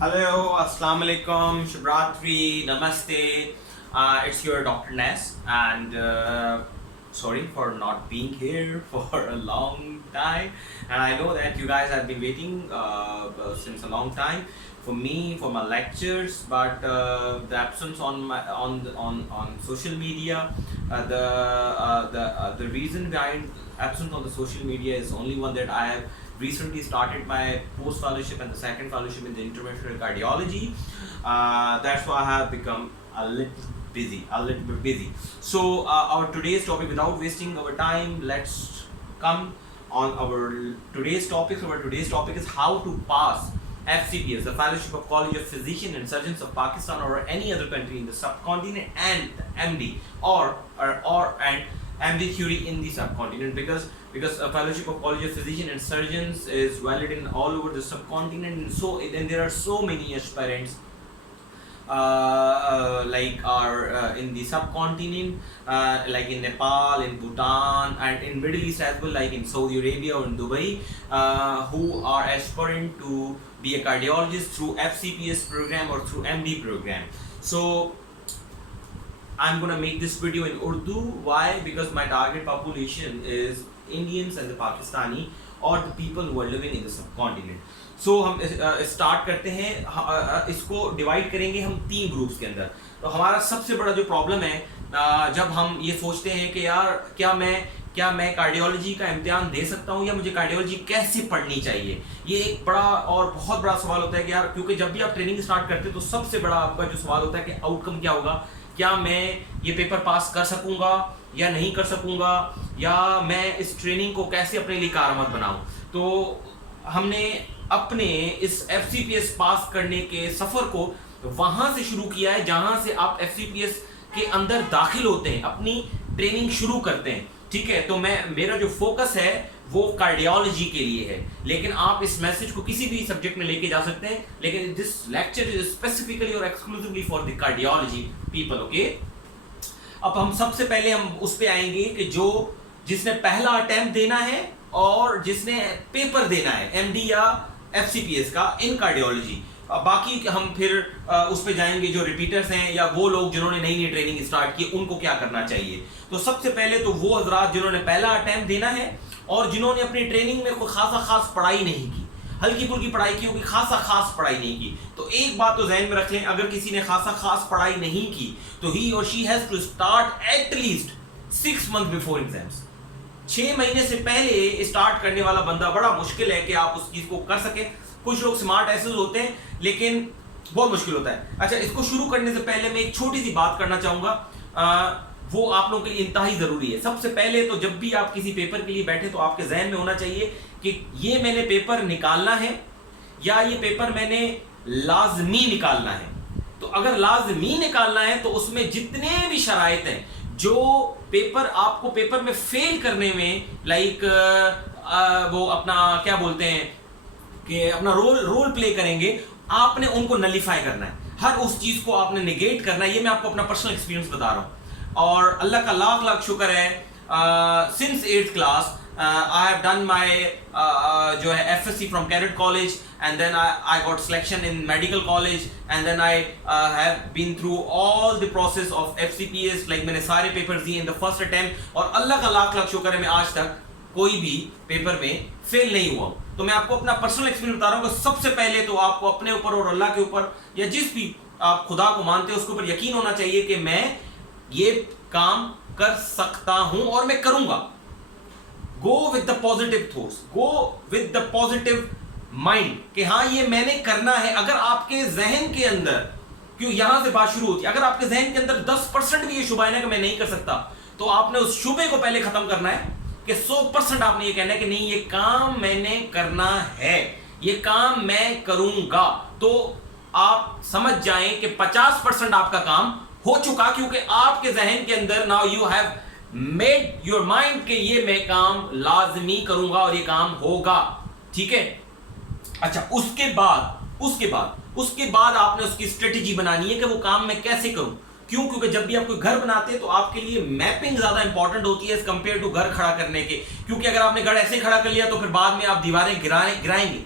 Hello, Assalamu alaikum, Shubratri, Namaste. It's your Dr. Ness, and sorry for not being here for a long time. And I know that you guys have been waiting since a long time for me for my lectures, but the absence on social media, the reason behind absence on the social media is only one that I have recently started my post fellowship and the second fellowship in the interventional cardiology. That's why I have become a little bit busy. So our today's topic, without wasting our time, let's come on our today's topic. So our today's topic is how to pass FCPS, the Fellowship of College of Physicians and Surgeons of Pakistan or any other country in the subcontinent, and MD and MD theory in the subcontinent, because a fellowship of College of Physicians and Surgeons is valid in all over the subcontinent, and so then there are so many aspirants like are in the subcontinent, like in Nepal, in Bhutan, and in Middle East as well, like in Saudi Arabia or in Dubai, who are aspirant to be a cardiologist through FCPS program or through MD program. So I'm gonna make this video in Urdu. Why? Because my target population is Indians and the Pakistani or the people who are living in the subcontinent. So हम start करते हैं. इसको divide करेंगे हम 3 groups के अंदर. तो हमारा सबसे बड़ा जो प्रॉब्लम है, जब हम ये सोचते हैं कि यार क्या मैं कार्डियोलॉजी का इम्तिहान दे सकता हूँ, या मुझे कार्डियोलॉजी कैसे पढ़नी चाहिए, ये एक बड़ा और बहुत बड़ा सवाल होता है कि यार, क्योंकि जब भी आप ट्रेनिंग स्टार्ट करते हैं तो सबसे बड़ा आपका जो सवाल होता है कि आउटकम क्या होगा, क्या मैं ये पेपर पास कर सकूंगा या नहीं कर सकूंगा, या मैं इस ट्रेनिंग को कैसे अपने लिए कारआमद बनाऊं. तो हमने अपने इस FCPS पास करने के सफ़र को वहाँ से शुरू किया है जहाँ से आप FCPS के अंदर दाखिल होते हैं, अपनी ट्रेनिंग शुरू करते हैं. ठीक है, तो मेरा जो फोकस है वो कार्डियोलॉजी के लिए है, लेकिन आप इस मैसेज को किसी भी सब्जेक्ट में लेके जा सकते हैं, लेकिन दिस लेक्चर इज स्पेसिफिकली और exclusively for the cardiology people. Okay, अब हम सबसे पहले हम उस पे आएंगे कि जिसने पहला अटेम्प्ट देना है और जिसने पेपर देना है MD या FCPS का इन कार्डियोलॉजी. बाकी हम फिर उस पे जाएंगे जो रिपीटर्स हैं या वो लोग जिन्होंने नई ट्रेनिंग स्टार्ट की, उनको क्या करना चाहिए. तो सबसे पहले तो वो हजरात जिन्होंने पहला अटेम्प्ट देना है और जिन्होंने अपनी ट्रेनिंग में कोई खास पढ़ाई नहीं की, हल्की फुल्की पढ़ाई की होगी, खास पढ़ाई नहीं की. तो एक बात तो जहन में रख लें, अगर किसी ने खास पढ़ाई नहीं की तो ही और she has to start at least 6 months before exams. 6 महीने से पहले स्टार्ट करने वाला बंदा बड़ा मुश्किल है कि आप उस चीज को कर सके. कुछ लोग स्मार्ट ऐसे होते हैं, लेकिन बहुत मुश्किल होता है. अच्छा, इसको शुरू करने से पहले मैं एक छोटी सी बात करना चाहूंगा, वो आप लोगों के लिए इंतहाई जरूरी है. सबसे पहले तो जब भी आप किसी पेपर के लिए बैठे तो आपके जहन में होना चाहिए कि ये मैंने पेपर निकालना है या ये पेपर मैंने लाजमी निकालना है. तो अगर लाजमी निकालना है तो उसमें जितने भी शराइत हैं, जो पेपर आपको पेपर में फेल करने में लाइक वो अपना क्या बोलते हैं कि अपना रोल प्ले करेंगे, आपने उनको नलीफाई करना है. हर उस चीज को आपने निगेट करना है. ये मैं आपको अपना पर्सनल एक्सपीरियंस बता रहा हूँ और अल्लाह का लाख शुक्र है. Since 8th class I have done my जो है FSc from cadet college, and then I got selection in medical college, and then I have been through all the process of FCPS. like मैंने सारे paper दिए in the first attempt और अल्लाह का लाख शुक्र है मैं आज तक कोई भी पेपर में फेल नहीं हुआ. तो मैं आपको अपना पर्सनल एक्सपीरियंस बता रहा हूँ कि सबसे पहले तो आपको अपने ऊपर और अल्लाह के ऊपर या जिस भी आप खुदा को मानते हो उसके ऊपर यकीन होना चाहिए कि मैं ये काम कर सकता हूं और मैं करूंगा. Go with the positive thoughts, go with the positive mind कि हाँ ये मैंने करना है. अगर आपके जहन के अंदर, क्यों यहां से बात शुरू होती है, अगर आपके जहन के अंदर 10% भी ये शुबा है ना कि मैं नहीं कर सकता, तो आपने उस शुबे को पहले खत्म करना है कि 100% आपने ये कहना है कि नहीं, ये काम मैंने करना है, ये काम मैं करूंगा. तो आप समझ जाएं कि 50% आपका काम हो चुका, क्योंकि आपके जहन के अंदर now you have made your mind कि ये मैं काम लाजमी करूंगा और ये काम होगा. ठीक है. अच्छा, उसके बाद आपने उसकी स्ट्रेटेजी बनानी है कि वो काम मैं कैसे करूं. क्यों? क्योंकि जब भी आप कोई घर बनाते हैं तो आपके लिए मैपिंग ज्यादा इंपॉर्टेंट होती है एज कंपेयर टू घर खड़ा करने के. क्योंकि अगर आपने घर ऐसे खड़ा कर लिया तो फिर बाद में आप दीवारें गिराएंगे.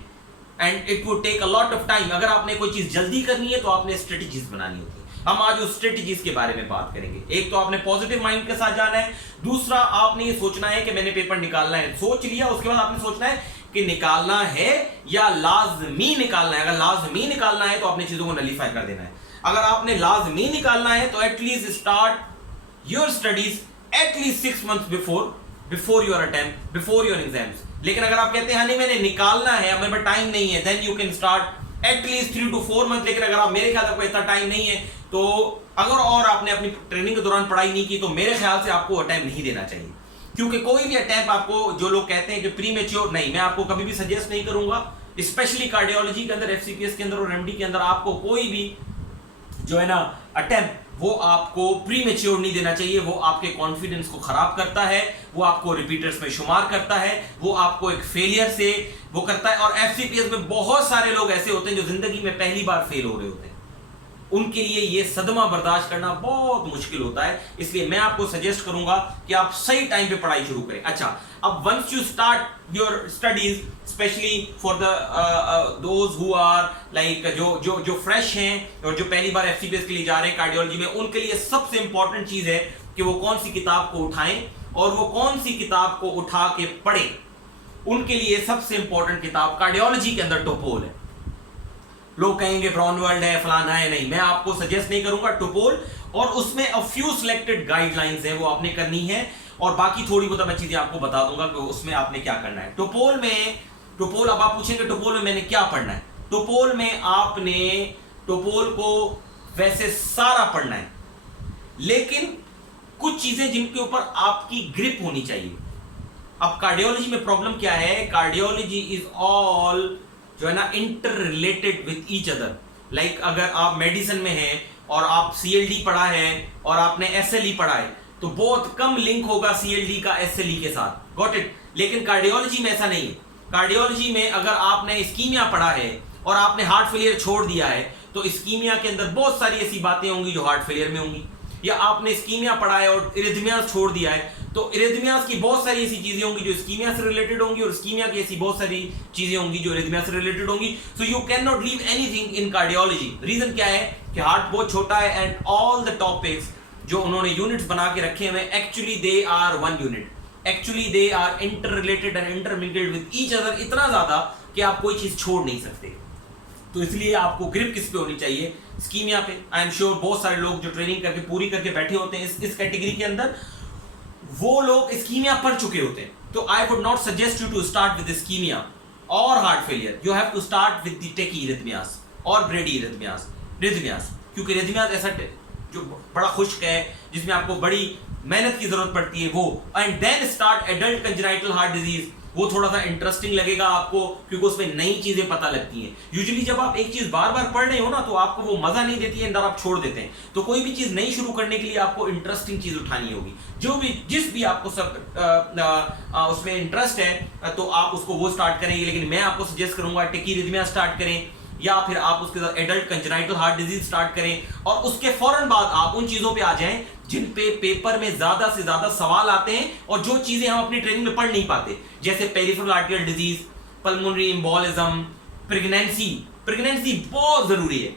And it would take a lot of time. अगर आपने कोई चीज जल्दी करनी है तो आपने स्ट्रेटजीज बनानी होती है। हम आज उस स्ट्रेटजीज के बारे में बात करेंगे। एक तो आपने पॉजिटिव माइंड के साथ जाना है, दूसरा आपने ये सोचना है कि मैंने पेपर निकालना है, सोच लिया, उसके बाद आपने सोचना है कि निकालना है या लाजमी निकालना है। अगर लाजमी निकालना है तो आपने चीजों को नलीफाई कर देना है। अगर आपने लाजमी निकालना है तो at least start your studies at least 6 months before your attempt, before your exams. लेकिन अगर आप कहते हैं नहीं मैंने निकालना है, मेरे पास टाइम नहीं है, then you can start at least 3 to 4 months। लेकिन अगर आप, मेरे ख्याल से आपको इतना टाइम नहीं है, तो अगर और आपने अपनी ट्रेनिंग के दौरान पढ़ाई नहीं की तो मेरे ख्याल से आपको अटेम्प्ट नहीं देना चाहिए। क्योंकि कोई भी अटेम्प्ट आपको, जो लोग कहते हैं कि प्री मैच्योर, नहीं, मैं आपको कभी भी सजेस्ट नहीं करूंगा, स्पेशली कार्डियोलॉजी के अंदर, एफसीपीएस के अंदर और एमडी के अंदर, आपको कोई भी जो है ना अटेम्प्ट, वो आपको प्री मैच्योर नहीं देना चाहिए। वो आपके कॉन्फिडेंस को खराब करता है, वो आपको रिपीटर्स में शुमार करता है, वो आपको एक फेलियर से वो करता है। और एफसीपीएस में बहुत सारे लोग ऐसे होते हैं जो जिंदगी में पहली बार फेल हो रहे होते हैं, उनके लिए ये सदमा बर्दाश्त करना बहुत मुश्किल होता है। इसलिए मैं आपको सजेस्ट करूंगा कि आप सही टाइम पे पढ़ाई शुरू करें। अच्छा, अब once you start your studies, specially for the those who are like, जो फ्रेश हैं और जो पहली बार एफसीपीएस के लिए जा रहे हैं कार्डियोलॉजी में, उनके लिए सबसे इंपॉर्टेंट चीज है कि वो कौन सी किताब को उठाएं और वो कौन सी किताब को उठा के पढ़ें। उनके लिए सबसे इंपॉर्टेंट किताब कार्डियोलॉजी के अंदर टोपोल है। लोग कहेंगे ब्राउनवर्ल्ड है, फलाना है, नहीं, मैं आपको सजेस्ट नहीं करूंगा टोपोल। और उसमें अ फ्यू सिलेक्टेड गाइडलाइंस है, वो आपने करनी है, और बाकी थोड़ी बहुत मैं चीजें आपको बता दूंगा कि उसमें आपने क्या करना है। टोपोल, अब आप पूछेंगे टोपोल में मैंने क्या पढ़ना है। टोपोल में आपने टोपोल को वैसे सारा पढ़ना है, लेकिन कुछ चीजें जिनके ऊपर आपकी ग्रिप होनी चाहिए। अब कार्डियोलॉजी में प्रॉब्लम क्या है, कार्डियोलॉजी इज ऑल जो है ना inter related with each other. Like अगर आप मेडिसिन में हैं और आप सीएलडी पढ़ा है और आपने एसएलई पढ़ा है, तो बहुत कम लिंक होगा सीएलडी का एसएलई के साथ, गॉट इट। लेकिन कार्डियोलॉजी में ऐसा नहीं है। कार्डियोलॉजी में अगर आपने इस्कीमिया पढ़ा है और आपने हार्ट फेलियर छोड़ दिया है, तो इस्कीमिया के अंदर बहुत सारी ऐसी बातें होंगी जो हार्ट फेलियर में होंगी। या आपने इस्कीमिया पढ़ा है और इरिथमियास छोड़ दिया है, तो इरिथमियास की बहुत सारी ऐसी चीजें होंगी जो इस्कीमिया से रिलेटेड होंगी, और इस्कीमिया की ऐसी बहुत सारी चीजें होंगी जो इरिथमिया से रिलेटेड होंगी। So you can not leave anything in cardiology. Reason क्या है कि हार्ट बहुत छोटा है, एंड ऑल द टॉपिक्स जो उन्होंने यूनिट्स बना के रखे हुए, actually they are one unit, actually they are inter related and intermigrated with each other, इतना ज्यादा कि आप कोई चीज छोड़ नहीं सकते। तो इसलिए आपको ग्रिप किस पे होनी चाहिए, स्कीमिया पे। आई एम श्योर बहुत सारे लोग जो ट्रेनिंग करके पूरी करके बैठे होते हैं इस कैटेगरी के अंदर, वो लोग स्कीमिया पढ़ चुके होते हैं। तो I would not suggest you to start with ischemia और heart failure. You have to start with the tachyarrhythmias और ब्रेडीरिथमियास, क्योंकि रिथमियास ऐसा जो बड़ा खुश्क है, जिसमें आपको बड़ी मेहनत की जरूरत पड़ती है, वो। And then start adult congenital heart disease, वो थोड़ा सा इंटरेस्टिंग लगेगा आपको, क्योंकि उसमें नई चीजें पता लगती हैं। यूजुअली जब आप एक चीज बार बार पढ़ रहे हो ना, तो आपको वो मजा नहीं देती है, अंदर आप छोड़ देते हैं। तो कोई भी चीज नई शुरू करने के लिए आपको इंटरेस्टिंग चीज उठानी होगी। जिस भी आपको सब उसमें इंटरेस्ट है, तो आप उसको वो स्टार्ट करेंगे। लेकिन मैं आपको सजेस्ट करूंगा टेकीरिथमिया स्टार्ट करें, या फिर आप उसके साथ adult congenital heart disease start करें, और उसके फौरन बाद आप उन चीजों पे आ जाएं जिन पे पेपर में ज्यादा से ज्यादा सवाल आते हैं, और जो चीजें हम अपनी ट्रेनिंग में पढ़ नहीं पाते, जैसे peripheral arterial disease, pulmonary embolism, pregnancy बहुत जरूरी है,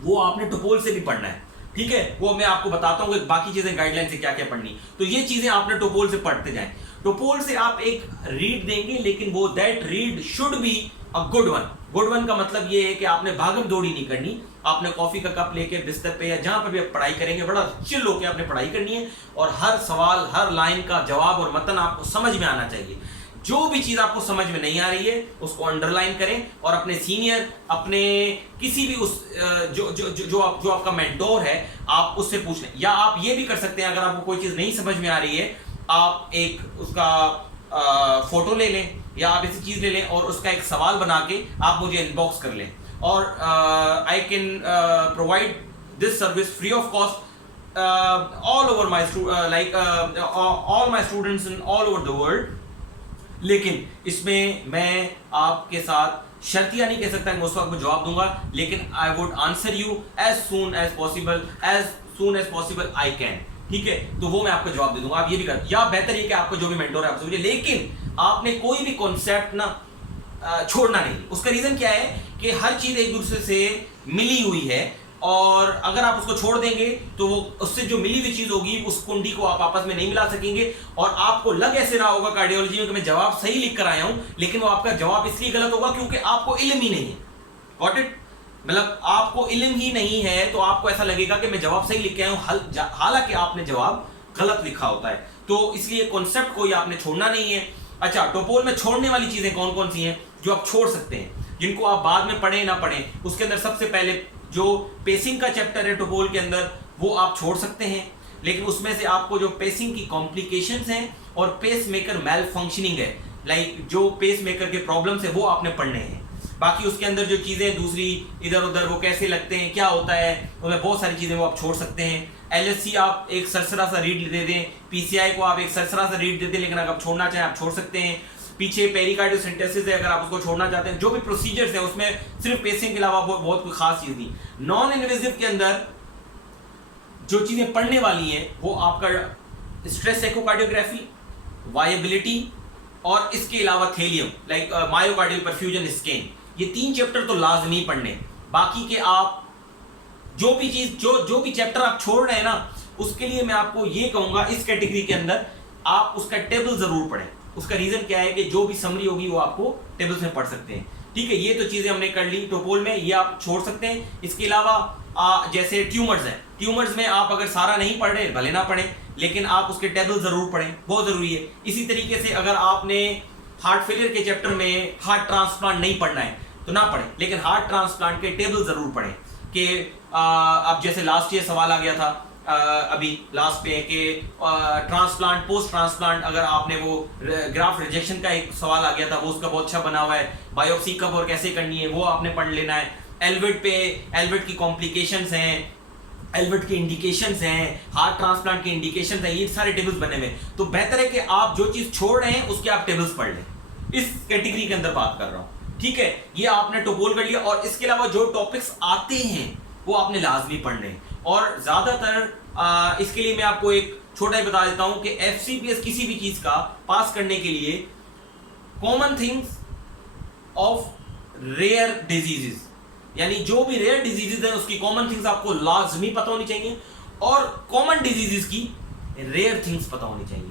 वो आपने टोपोल से भी पढ़ना है, ठीक है। वो मैं आपको बताता हूँ बाकी चीजें गाइडलाइन से क्या क्या पढ़नी, तो ये चीजें आपने टोपोल से पढ़ते जाएं। टोपोल से आप एक रीड देंगे, लेकिन वो that read should be a good one. Good one का मतलब ये है कि आपने भागम दौड़ी नहीं करनी, आपने कॉफी का कप लेके बिस्तर पे या जहां पर भी आप पढ़ाई करेंगे, बड़ा चिल होकर आपने पढ़ाई करनी है, और हर सवाल, हर लाइन का जवाब और मतन आपको समझ में आना चाहिए। जो भी चीज आपको समझ में नहीं आ रही है उसको अंडरलाइन करें, और अपने सीनियर, अपने किसी भी उस जो आपका मेंटोर है, आप उससे पूछ लें। या आप ये भी कर सकते हैं, अगर आपको कोई चीज नहीं समझ में आ रही है, आप एक उसका फोटो ले लें, या आप ऐसी चीज ले लें और उसका एक सवाल बना के आप मुझे इनबॉक्स कर लें, और I can provide this service free of cost all over my all my students in all over the world. लेकिन इसमें मैं आपके साथ शर्तिया नहीं कह सकता कि मैं उस वक्त जवाब दूंगा, लेकिन I would answer you as soon as possible I can, ठीक है। तो वो मैं आपको जवाब दे दूंगा, आप ये भी कर, या बेहतर ये कि आपको जो भी मेंटोर है आपसे पूछिए। लेकिन आपने कोई भी कॉन्सेप्ट ना छोड़ना नहीं। उसका रीजन क्या है कि हर चीज एक दूसरे से मिली हुई है, और अगर आप उसको छोड़ देंगे तो वो उससे जो मिली हुई चीज होगी उस कुंडी को आप आपस में नहीं मिला सकेंगे, और आपको लग ऐसे रहा होगा कार्डियोलॉजी में कि मैं जवाब सही लिख कर आया हूं, लेकिन वो आपका जवाब इसलिए गलत होगा क्योंकि आपको इल्म ही नहीं है। Got it? मतलब आपको इल्म ही नहीं है तो आपको ऐसा लगेगा कि मैं जवाब सही लिख के आया हूं, हालांकि आपने जवाब गलत लिखा होता है। तो इसलिए कॉन्सेप्ट कोई आपने छोड़ना नहीं है। अच्छा, टोपोल में छोड़ने वाली चीजें कौन कौन सी हैं जो आप छोड़ सकते हैं, जिनको आप बाद में पढ़े ना पढ़े? उसके अंदर सबसे पहले जो पेसिंग का चैप्टर है टोपोल के अंदर, वो आप छोड़ सकते हैं, लेकिन उसमें से आपको जो पेसिंग की कॉम्प्लिकेशंस हैं और पेस मेकर मैल फंक्शनिंग है, लाइक जो पेस मेकर के प्रॉब्लम्स है वो आपने पढ़ने हैं। बाकी उसके अंदर जो चीजें दूसरी इधर उधर वो कैसे लगते हैं, क्या होता है, उसमें बहुत सारी चीजें वो आप छोड़ सकते हैं। एलएससी आप एक सरसरा सा रीड दे दें, पीसीआई को आप एक सरसरा सा रीड दे दें, लेकिन अगर आप छोड़ना चाहें आप छोड़ सकते हैं। पीछे पेरिकार्डियोसेंटेसिस है, अगर आप उसको छोड़ना चाहते हैं, जो भी प्रोसीजर्स है उसमें सिर्फ पेसिंग के अलावा बहुत कोई खास चीज नहीं। नॉन इन्वेजिव के अंदर जो चीजें पढ़ने वाली हैं वो आपका स्ट्रेस एकोकार्डियोग्राफी, वायबिलिटी, और इसके अलावा thallium like myocardial perfusion scan, ये 3 चैप्टर तो लाजमी पढ़ने। बाकी के आप जो भी चीज जो भी चैप्टर आप छोड़ रहे हैं ना, उसके लिए मैं आपको ये कहूंगा इस कैटेगरी के अंदर आप उसका टेबल जरूर पढ़ें। उसका रीजन क्या है कि जो भी समरी होगी वो आपको टेबल्स में पढ़ सकते हैं। ठीक है, ये तो चीजें हमने कर ली टोपोल में, ये आप छोड़ सकते हैं। इसके अलावा जैसे ट्यूमर्स हैं, ट्यूमर्स में आप अगर सारा नहीं पढ़ रहे भले ना पढ़ें, लेकिन आप उसके टेबल जरूर पढ़ें, बहुत जरूरी है। इसी तरीके से अगर आपने हार्ट फेलियर के चैप्टर में हार्ट ट्रांसप्लांट नहीं पढ़ना है तो ना पढ़ें, लेकिन हार्ट ट्रांसप्लांट के टेबल जरूर पढ़ें। कि अब जैसे लास्ट ईयर सवाल आ गया था अभी लास्ट पे कि ट्रांसप्लांट पोस्ट ट्रांसप्लांट अगर आपने वो ग्राफ्ट रिजेक्शन का एक सवाल आ गया था, वो उसका बहुत अच्छा बना हुआ है। बायोप्सी कब और कैसे करनी है वो आपने पढ़ लेना है। एल्वेट पे एल्वेट की कॉम्प्लिकेशंस हैं, एल्वेट के इंडिकेशंस हैं, हार्ट ट्रांसप्लांट के इंडिकेशंस हैं, ये सारे टेबल्स बने हुए। तो बेहतर है कि आप जो चीज छोड़ रहे हैं उसके आप टेबल्स पढ़ लें। इस कैटेगरी के अंदर बात कर रहा हूं। ठीक है, ये आपने टोपोल कर लिया, और इसके अलावा जो टॉपिक्स आते हैं वो आपने लाजमी पढ़ने हैं। और ज्यादातर इसके लिए मैं आपको एक छोटा ही बता देता हूं कि एफसीपीएस किसी भी चीज का पास करने के लिए common things of rare diseases, यानी जो भी रेयर डिजीजेस हैं उसकी कॉमन थिंग्स आपको लाजमी पता होनी चाहिए, और कॉमन डिजीजेस की रेयर थिंग्स पता होनी चाहिए।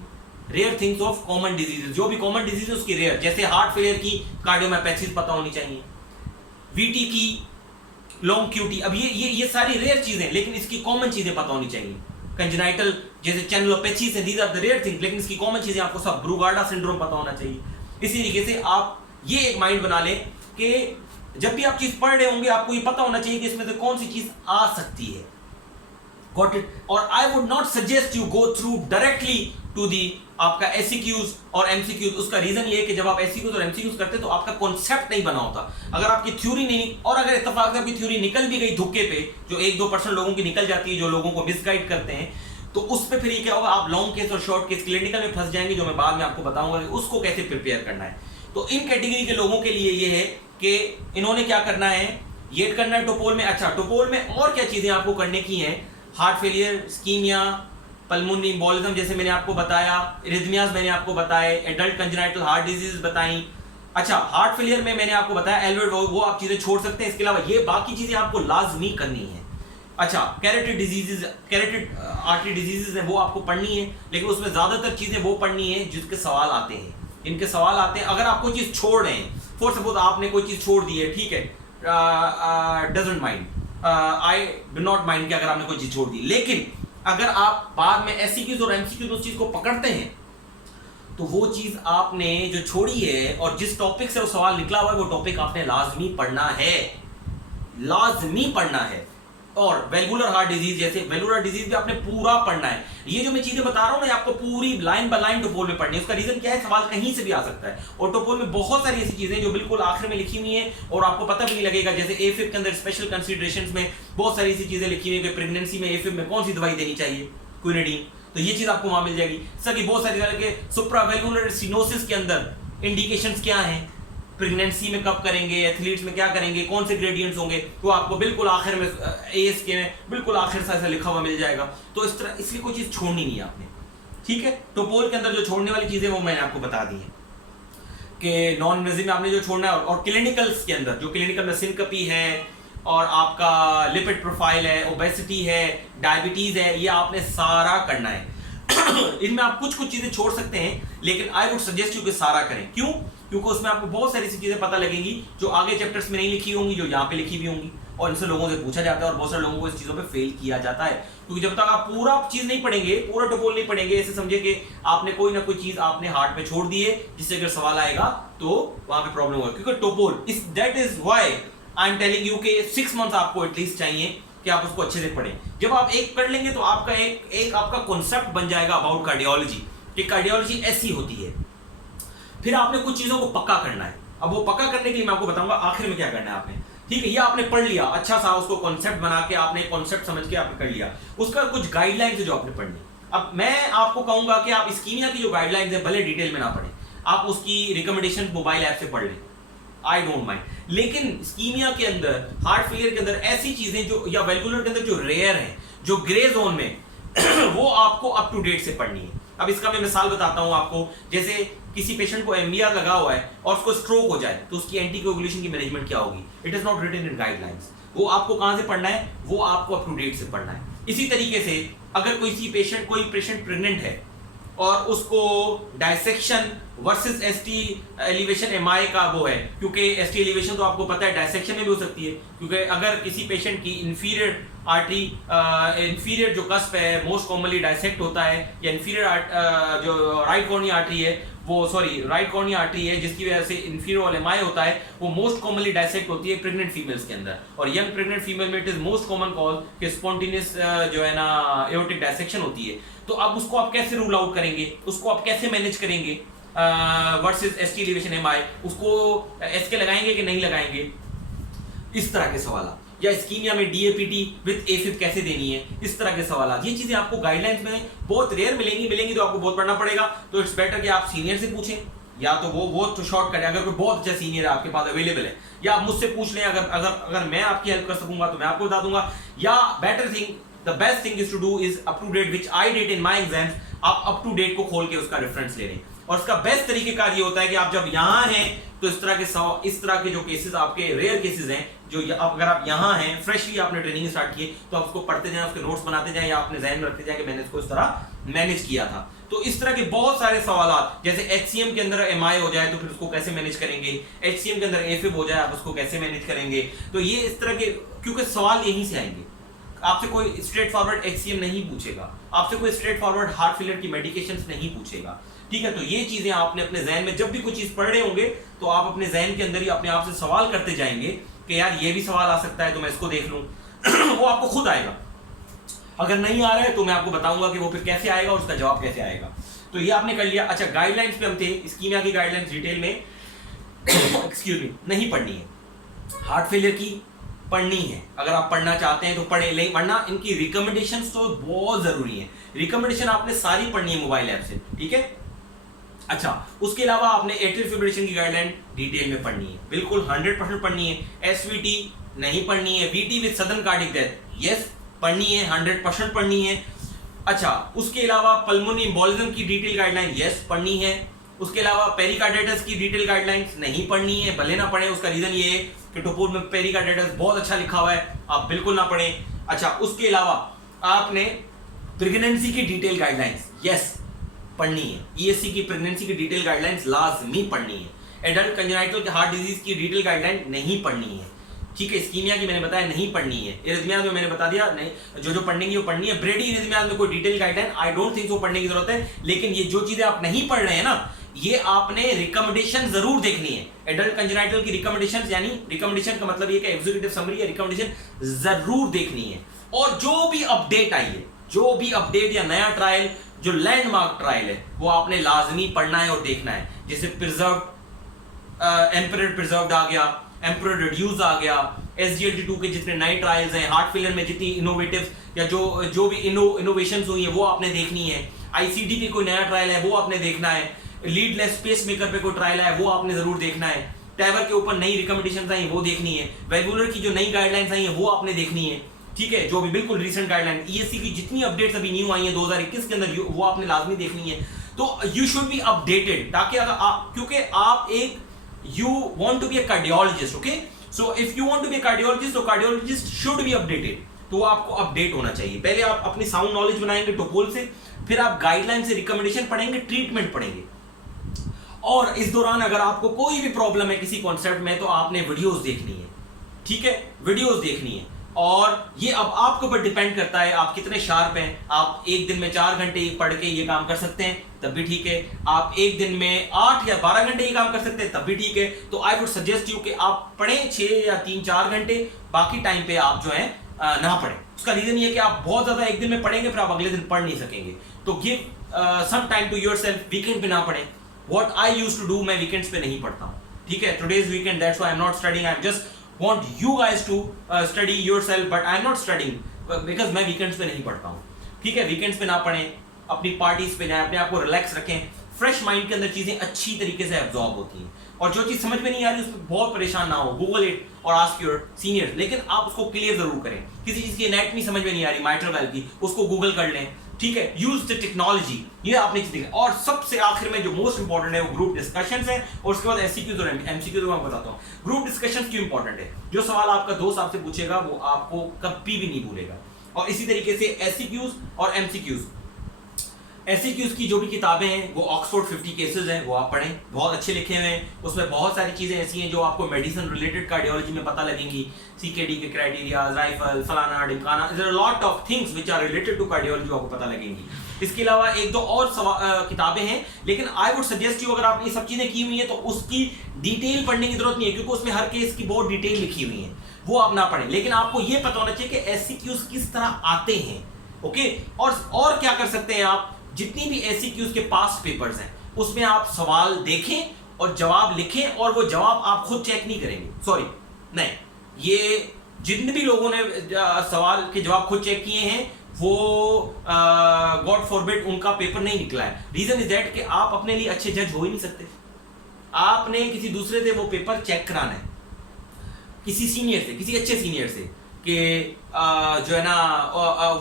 Rare things of common diseases, जो भी कॉमन डिजीज है उसकी रेयर, जैसे हार्ट फेलियर की कार्डियोमायोपैथीज पता होनी चाहिए, वीटी की लॉन्ग क्यूटी, अब ये सारी रेयर चीजें, लेकिन इसकी कॉमन चीजें पता होनी चाहिए। कंजेनाइटल जैसे चैनलोपैथीज है, these are the rare thing, लेकिन इसकी कॉमन चीजें आपको सब, ब्रूगार्डा सिंड्रोम पता होना चाहिए। इसी तरीके से आप ये एक माइंड बना लें कि जब भी आप चीज पढ़ रहे होंगे आपको ये पता होना चाहिए कि इसमें से कौन सी चीज आ सकती है। Got it? और I would not suggest you go through directly to the आपका SCQs और MCQs। उसका रीजन ये है कि जब आप SCQs और MCQs करते हैं तो आपका कॉन्सेप्ट नहीं बना होता। अगर आपकी थ्योरी नहीं, और अगर इत्तेफाक से आपकी थ्योरी निकल भी गई धुक्के पे, जो 1-2% लोगों की निकल जाती है जो लोगों को मिसगाइड करते हैं, तो उस पे फिर ये क्या होगा, आप लॉन्ग केस और शॉर्ट केस क्लिनिकल में फंस जाएंगे, जो मैं बाद में आपको बताऊंगा कि उसको कैसे प्रिपेयर करना है। तो इन कैटेगरी के लोगों के लिए ये है कि इन्होंने क्या करना है, ये करना है टोपोल में। अच्छा, टोपोल में और क्या चीजें आपको करने की हैं, heart failure, ischaemia, pulmonary embolism जैसे मैंने आपको बताया, इरिथमियाज मैंने आपको बताए, एडल्ट कंजेनाइटल हार्ट डिजीज बताई। अच्छा, हार्ट फेलियर में मैंने आपको बताया एल्वेट, वो आप चीजें छोड़ सकते हैं। इसके अलावा ये बाकी चीजें आपको लाजमी करनी है। अच्छा, carotid diseases, carotid artery diseases हैं, वो आपको पढ़नी है, लेकिन उसमें ज्यादातर चीजें वो पढ़नी है जिसके सवाल आते हैं। इनके सवाल आते हैं, अगर आप कोई चीज छोड़ रहे हैं, फॉर सपोज आपने कोई चीज छोड़ दी है, ठीक है, doesn't mind, I do not mind कि अगर आपने कोई चीज छोड़ दी, लेकिन अगर आप बाद में एससीक्यूज और एमसीक्यूज उस चीज को पकड़ते हैं तो वो चीज आपने जो छोड़ी है और जिस टॉपिक से वो सवाल निकला हुआ है वो टॉपिक आपने लाजमी पढ़ना है, लाजमी पढ़ना है। और वेलुलर हार्ट डिजीज, जैसे वेलुलर डिजीज भी आपने पूरा पढ़ना है। ये जो मैं चीजें बता रहा हूं ना, आपको पूरी लाइन बाय लाइन टोपोल में पढ़नी है। उसका रीजन क्या है, सवाल कहीं से भी आ सकता है, और टोपोल में बहुत सारी ऐसी चीजें जो बिल्कुल आखिर में लिखी हुई है और आपको पता भी नहीं लगेगा। जैसे एफिब के अंदर स्पेशल कंसीडरेशंस में बहुत सारी ऐसी चीजें लिखी हुई है कि प्रेगनेंसी में एफिब में कौन सी दवाई देनी चाहिए, क्विनिडीन, तो ये चीज आपको वहां मिल जाएगी। सभी बहुत सारी तरह के सुप्रावेलुलर सिनोसिस के अंदर इंडिकेशंस क्या हैं, प्रेगनेंसी में कब करेंगे, एथलीट्स में क्या करेंगे, कौन से ग्रेडियंट्स होंगे, तो आपको बिल्कुल आखिर में एएसके में बिल्कुल आखिर से ऐसा लिखा हुआ मिल जाएगा। तो इस तरह इसलिए कोई चीज छोड़नी नहीं है आपने, ठीक है। टोपोल के अंदर जो छोड़ने वाली चीजें वो मैंने आपको बता दी है। कि नॉन इन्वेजिव में आपने जो छोड़ना है, और क्लिनिकल्स के अंदर जो क्लिनिकल में सिनकपी है और आपका लिपिड प्रोफाइल है, ओबेसिटी है, डायबिटीज है, ये आपने सारा करना है। इनमें आप कुछ कुछ चीजें छोड़ सकते हैं, लेकिन आई वुड सजेस्ट यू कि सारा करें। क्यों? क्योंकि उसमें आपको बहुत सारी सी चीजें पता लगेंगी जो आगे चैप्टर्स में नहीं लिखी होंगी, जो यहाँ पे लिखी भी होंगी, और इनसे लोगों से पूछा जाता है और बहुत सारे लोगों को इस चीजों पे फेल किया जाता है। क्योंकि जब तक आप पूरा चीज नहीं पढ़ेंगे, पूरा टोपोल नहीं पढ़ेंगे, ऐसे समझे कि आपने कोई ना कोई चीज आपने हार्ट पे छोड़ दी है, जिससे अगर सवाल आएगा तो वहां पे प्रॉब्लम होगा। क्योंकि टोपोल इस that is why I am telling you कि 6 मंथ्स आपको एटलीस्ट चाहिए कि आप उसको अच्छे से पढ़ें। जब आप एक पढ़ लेंगे तो आपका एक आपका कॉन्सेप्ट बन जाएगा अबाउट कार्डियोलॉजी, कि कार्डियोलॉजी ऐसी होती है। फिर आपने कुछ चीजों को पक्का करना है। अब वो पक्का करने के लिए मैं आपको बताऊंगा आखिर में क्या करना है आपने। ठीक है, ये आपने पढ़ लिया अच्छा सा, उसको कॉन्सेप्ट बना के आपने कॉन्सेप्ट समझ के आपने कर लिया, उसका कुछ गाइडलाइंस है जो आपने पढ़नी। अब मैं आपको कहूंगा कि आप इस्कीमिया की जो गाइडलाइंस है भले डिटेल में ना पढ़ें, आप उसकी रिकमेंडेशन मोबाइल ऐप से पढ़ लें, आई डोंट माइंड। लेकिन इस्कीमिया के अंदर, हार्ट फेलियर के अंदर ऐसी चीजें जो, या वेल्वुलर के अंदर जो रेयर है, जो ग्रे जोन में वो आपको अप टू डेट से पढ़नी है। अब इसका मैं मिसाल बताता हूं आपको। जैसे किसी पेशेंट को एमबीआर लगा हुआ है और उसको स्ट्रोक हो जाए तो उसकी एंटीकोगुलेशन की मैनेजमेंट क्या होगी? It is not written in guidelines. वो आपको कहां से पढ़ना है? वो आपको अप टू डेट से पढ़ना है। इसी तरीके से अगर कोई पेशेंट प्रेग्नेंट है और उसको dissection versus ST elevation MI का वो है, क्योंकि एसटी एलिवेशन तो आपको पता है डायसेक्शन में भी हो सकती है, क्योंकि अगर किसी पेशेंट की इंफीरियर आर्टरी, इंफीरियर जो कस्प है मोस्ट कॉमनली डायसेक्ट होता है, या इंफीरियर जो राइट कॉर्निया आर्टरी है, वो सॉरी राइट कॉर्निया आर्टरी है जिसकी वजह से इंफीरियर एमआई होता है, वो मोस्ट कॉमनली डायसेक्ट होती है प्रेग्नेंट फीमेल्स के अंदर। और यंग प्रेग्नेंट फीमेल में it is most common cause कि स्पॉन्टेनियस जो है ना एओर्टिक डायसेक्शन होती है। तो अब उसको आप कैसे रूल आउट करेंगे, उसको आप कैसे मैनेज करेंगे वर्सेस एसटी एलिवेशन एमआई, उसको एसके लगाएंगे कि नहीं लगाएंगे, इस तरह के सवाल। या इस्कीमिया में डीएपीटी विद एफिब कैसे देनी है, इस तरह के सवाल। ये चीजें आपको गाइडलाइंस में बहुत रेयर मिलेंगी तो आपको बहुत पढ़ना पड़ेगा। तो इट्स बेटर कि आप सीनियर से पूछें, या तो वो तो शॉर्ट करें अगर कोई बहुत अच्छा सीनियर है आपके पास अवेलेबल है, या आप मुझसे पूछ लें। अगर मैं आपकी हेल्प कर सकूंगा तो मैं आपको बता दूंगा। या better thing, the best thing is to do is up to date, which I did in my exams. आप अप टू डेट को खोल के उसका रेफरेंस ले लें। और इसका बेस्ट तरीकेकार ये होता है कि आप जब यहाँ हैं तो इस तरह के जो केसेस आपके रेयर केसेस हैं, जो अगर आप यहाँ हैं फ्रेशली आपने ट्रेनिंग स्टार्ट की, तो आप उसको पढ़ते जाएं, उसके नोट्स बनाते जाएं, या अपने ज़हन में रखते जाएं कि मैंने इसको इस तरह मैनेज किया था। तो इस तरह के बहुत सारे सवाल, जैसे एचसीएम के अंदर एमआई हो जाए तो फिर उसको कैसे मैनेज करेंगे, एचसीएम के अंदर एफिब हो जाए आप उसको कैसे मैनेज करेंगे। तो ये इस तरह के, क्योंकि सवाल यहीं से आएंगे। आपसे कोई स्ट्रेट फॉरवर्ड एचसीएम नहीं पूछेगा, आपसे कोई स्ट्रेट फॉरवर्ड हार्ट फेलियर की मेडिकेशंस नहीं पूछेगा। ठीक है, तो ये चीजें आपने अपने जहन में, जब भी कुछ चीज पढ़ रहे होंगे तो आप अपने जहन के अंदर ही अपने आप से सवाल करते जाएंगे कि यार ये भी सवाल आ सकता है तो मैं इसको देख लूं। वो आपको खुद आएगा। अगर नहीं आ रहा है तो मैं आपको बताऊंगा कि वो फिर कैसे आएगा और उसका जवाब कैसे आएगा। तो ये आपने कर लिया। अच्छा, गाइडलाइंस पे हम थे। इस्कीमिया की गाइडलाइंस डिटेल में एक्सक्यूज मी नहीं पढ़नी है। हार्ट फेलियर की पढ़नी है, अगर आप पढ़ना चाहते हैं तो पढ़े, लेकिन वरना इनकी रिकमेंडेशंस तो बहुत जरूरी है। रिकमेंडेशन आपने सारी पढ़नी है मोबाइल ऐप से, ठीक है। अच्छा, उसके अलावा आपने एट्रियल फिब्रिलेशन की गाइडलाइन डिटेल में पढ़नी है, बिल्कुल 100% पढ़नी है। एसवीटी नहीं पढ़नी है। VT with sudden cardiac death yes पढ़नी है, 100% पढ़नी है। अच्छा, उसके अलावा पल्मोनी एम्बोलिज्म की डिटेल गाइडलाइन यस पढ़नी है। उसके अलावा पेरिकार्डाइटिस की डिटेल गाइडलाइंस नहीं पढ़नी है, भले ना पढ़े। उसका रीजन ये है कि टोपोल में पेरिकार्डाइटिस बहुत अच्छा लिखा हुआ है, आप बिल्कुल ना पढ़ें। अच्छा, उसके अलावा आपने प्रेगनेंसी की डिटेल गाइडलाइंस यस पढ़नी है। ईएससी की प्रेगनेंसी की डिटेल गाइडलाइंस लाजमी पढ़नी है। एडल्ट कंजेनाइटल के हार्ट डिजीज की डिटेल गाइडलाइन नहीं पढ़नी है, ठीक है। इस्कीमिया की मैंने बताया नहीं पढ़नी है। इरिथमिया में मैंने बता दिया नहीं, जो पढ़ने की वो पढ़नी है। ब्रेडी इरिथमिया में कोई detail guideline I don't think वो पढ़ने की जरूरत है। लेकिन ये जो चीजें आप नहीं पढ़ रहे हैं ना, ये आपने रिकमेंडेशन जरूर देखनी है। एडल्ट कंजेनाइटल की रिकमेंडेशन, यानी रिकमेंडेशन का मतलब ये कि एग्जीक्यूटिव समरी या रिकमेंडेशन जरूर देखनी है। और जो भी अपडेट आई है, जो भी अपडेट या नया ट्रायल, जो लैंडमार्क ट्रायल है, वो आपने लाजमी पढ़ना है और देखना है। जैसे प्रिजर्व एम्परर प्रिजर्व्ड आ गया, एम्परर रिड्यूस आ गया, SGLT2 के जितने नए ट्रायल्स हैं, हार्ट फेलियर में जितनी इनोवेटिव या जो भी इनोवेशंस हुई है वो आपने देखनी है। ICD पे कोई नया ट्रायल है वो आपने देखना है। लीडलेस स्पेस मेकर पे कोई ट्रायल है वो आपने जरूर देखना है। टैवर के ऊपर नई रिकमेंडेशंस आई वो देखनी है। वेल्वुलर की जो नई गाइडलाइंस आई है वो आपने देखनी है, ठीक है, जो भी बिल्कुल रिसेंट गाइडलाइन। ESC की जितनी अपडेट्स अभी न्यू आई है 2021 के अंदर वो आपने लाजमी देखनी है। तो यू शुड बी अपडेटेड, ताकि अगर आप, क्योंकि आप एक you want to be a cardiologist, okay, so if you want to be a cardiologist, तो कार्डियोलॉजिस्ट शुड बी अपडेटेड, तो आपको अपडेट होना चाहिए। पहले आप अपनी साउंड नॉलेज बनाएंगे टोपोल से, फिर आप गाइडलाइन से रिकमेंडेशन पढ़ेंगे, ट्रीटमेंट पढ़ेंगे, और इस दौरान अगर आपको कोई भी प्रॉब्लम है किसी कॉन्सेप्ट में, तो आपने वीडियोस देखनी है, ठीक है, वीडियोस देखनी है। और ये अब आपके ऊपर डिपेंड करता है आप कितने शार्प हैं। आप एक दिन में 4 घंटे पढ़ के ये काम कर सकते हैं, तब भी ठीक है। आप एक दिन में 8 या 12 घंटे ये काम कर सकते हैं, तब भी ठीक है। तो आई वुड सजेस्ट यू कि आप पढ़ें 6 या 3-4 घंटे, बाकी टाइम पे आप जो है ना पढ़ें। उसका रीजन ये कि आप बहुत ज्यादा एक दिन में पढ़ेंगे, फिर आप अगले दिन पढ़ नहीं सकेंगे। तो give some time to yourself, weekend पे ना पढ़ें। What I used to do, मैं वीकेंड्स पे नहीं पढ़ता हूँ, ठीक है। Today's weekend, that's why I am not studying, I am just want you guys to study yourself, but I am not studying because मैं weekends पे नहीं पढ़ता हूँ, ठीक है। weekends पे ना पढ़ें, अपनी पार्टीज पे जाएं, अपने आप को रिलैक्स रखें, फ्रेश माइंड के अंदर चीजें अच्छी तरीके से एब्जॉर्ब होती हैं। और जो चीज समझ में नहीं आ रही उस पर बहुत परेशान ना हो, गूगल इट और आस्क योर सीनियर्स, लेकिन आप उसको क्लियर जरूर करें। किसी चीज की एनाटॉमी समझ में नहीं आ रही माइट्रल वाल्व की, उसको गूगल कर लें, ठीक है। यूज द टेक्नोलॉजी, ये आपने चीजें। और सबसे आखिर में जो मोस्ट इंपॉर्टेंट है वो ग्रुप डिस्कशंस है, और उसके बाद एमसीक्यूज और एमसीक्यूज मैं बताता हूँ। ग्रुप डिस्कशंस क्यों इंपॉर्टेंट है? जो सवाल आपका दोस्त आपसे पूछेगा वो आपको कभी भी नहीं भूलेगा। और इसी तरीके से एससीक्यूज और एमसीक्यूज, एससीक्यूज की जो भी किताबें हैं वो ऑक्सफोर्ड 50 केसेस हैं, वो आप पढ़ें, बहुत अच्छे लिखे हुए हैं। उसमें बहुत सारी चीजें ऐसी हैं जो आपको मेडिसिन रिलेटेड कार्डियोलॉजी में पता लगेंगी, सीकेडी के क्राइटेरिया, राइफल, फलाना ढिमकाना, there are lot of things which are related to cardiology, आपको पता लगेंगी। इसके अलावा 1-2 और किताबें हैं, लेकिन आई वुड सजेस्ट यू, अगर आपने ये सब चीजें की हुई हैं तो उसकी डिटेल पढ़ने की जरूरत नहीं है, क्योंकि उसमें हर केस की बहुत डिटेल लिखी हुई है, वो आप ना पढ़ें। लेकिन आपको ये पता होना चाहिए कि एससीक्यूज किस तरह आते हैं, ओके। और क्या कर सकते हैं आप, जितनी भी एससीक्यूज के पास्ट पेपर्स हैं उसमें आप सवाल देखें और जवाब लिखें, और वो जवाब आप खुद चेक नहीं करेंगे, सॉरी नहीं, ये जितने भी लोगों ने सवाल के जवाब खुद चेक किए हैं वो गॉड फॉरबिड उनका पेपर नहीं निकला है। रीजन इज दैट कि आप अपने लिए अच्छे जज हो ही नहीं सकते, आपने किसी दूसरे से वो पेपर चेक कराना है, किसी सीनियर से, किसी अच्छे सीनियर से, कि जो है ना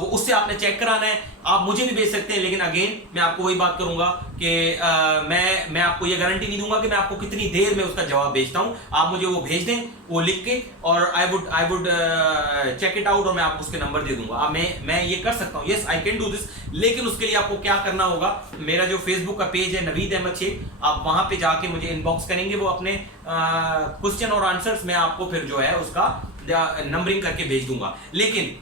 वो उससे आपने चेक कराना है। आप मुझे भी भेज सकते हैं, लेकिन अगेन मैं आपको वही बात करूंगा कि मैं आपको ये गारंटी नहीं दूंगा कि मैं आपको कितनी देर में उसका जवाब भेजता हूं। आप मुझे वो भेज दें, वो लिख के, और I would check it out, और मैं आपको उसके नंबर दे दूंगा। मैं ये कर सकता हूँ, yes I can do this, लेकिन उसके लिए आपको क्या करना होगा, मेरा जो फेसबुक का पेज है नवीद अहमद शेख, आप वहां पे जाके मुझे इनबॉक्स करेंगे वो अपने क्वेश्चन और आंसर्स, मैं आपको फिर जो है उसका नंबरिंग करके भेज दूंगा। लेकिन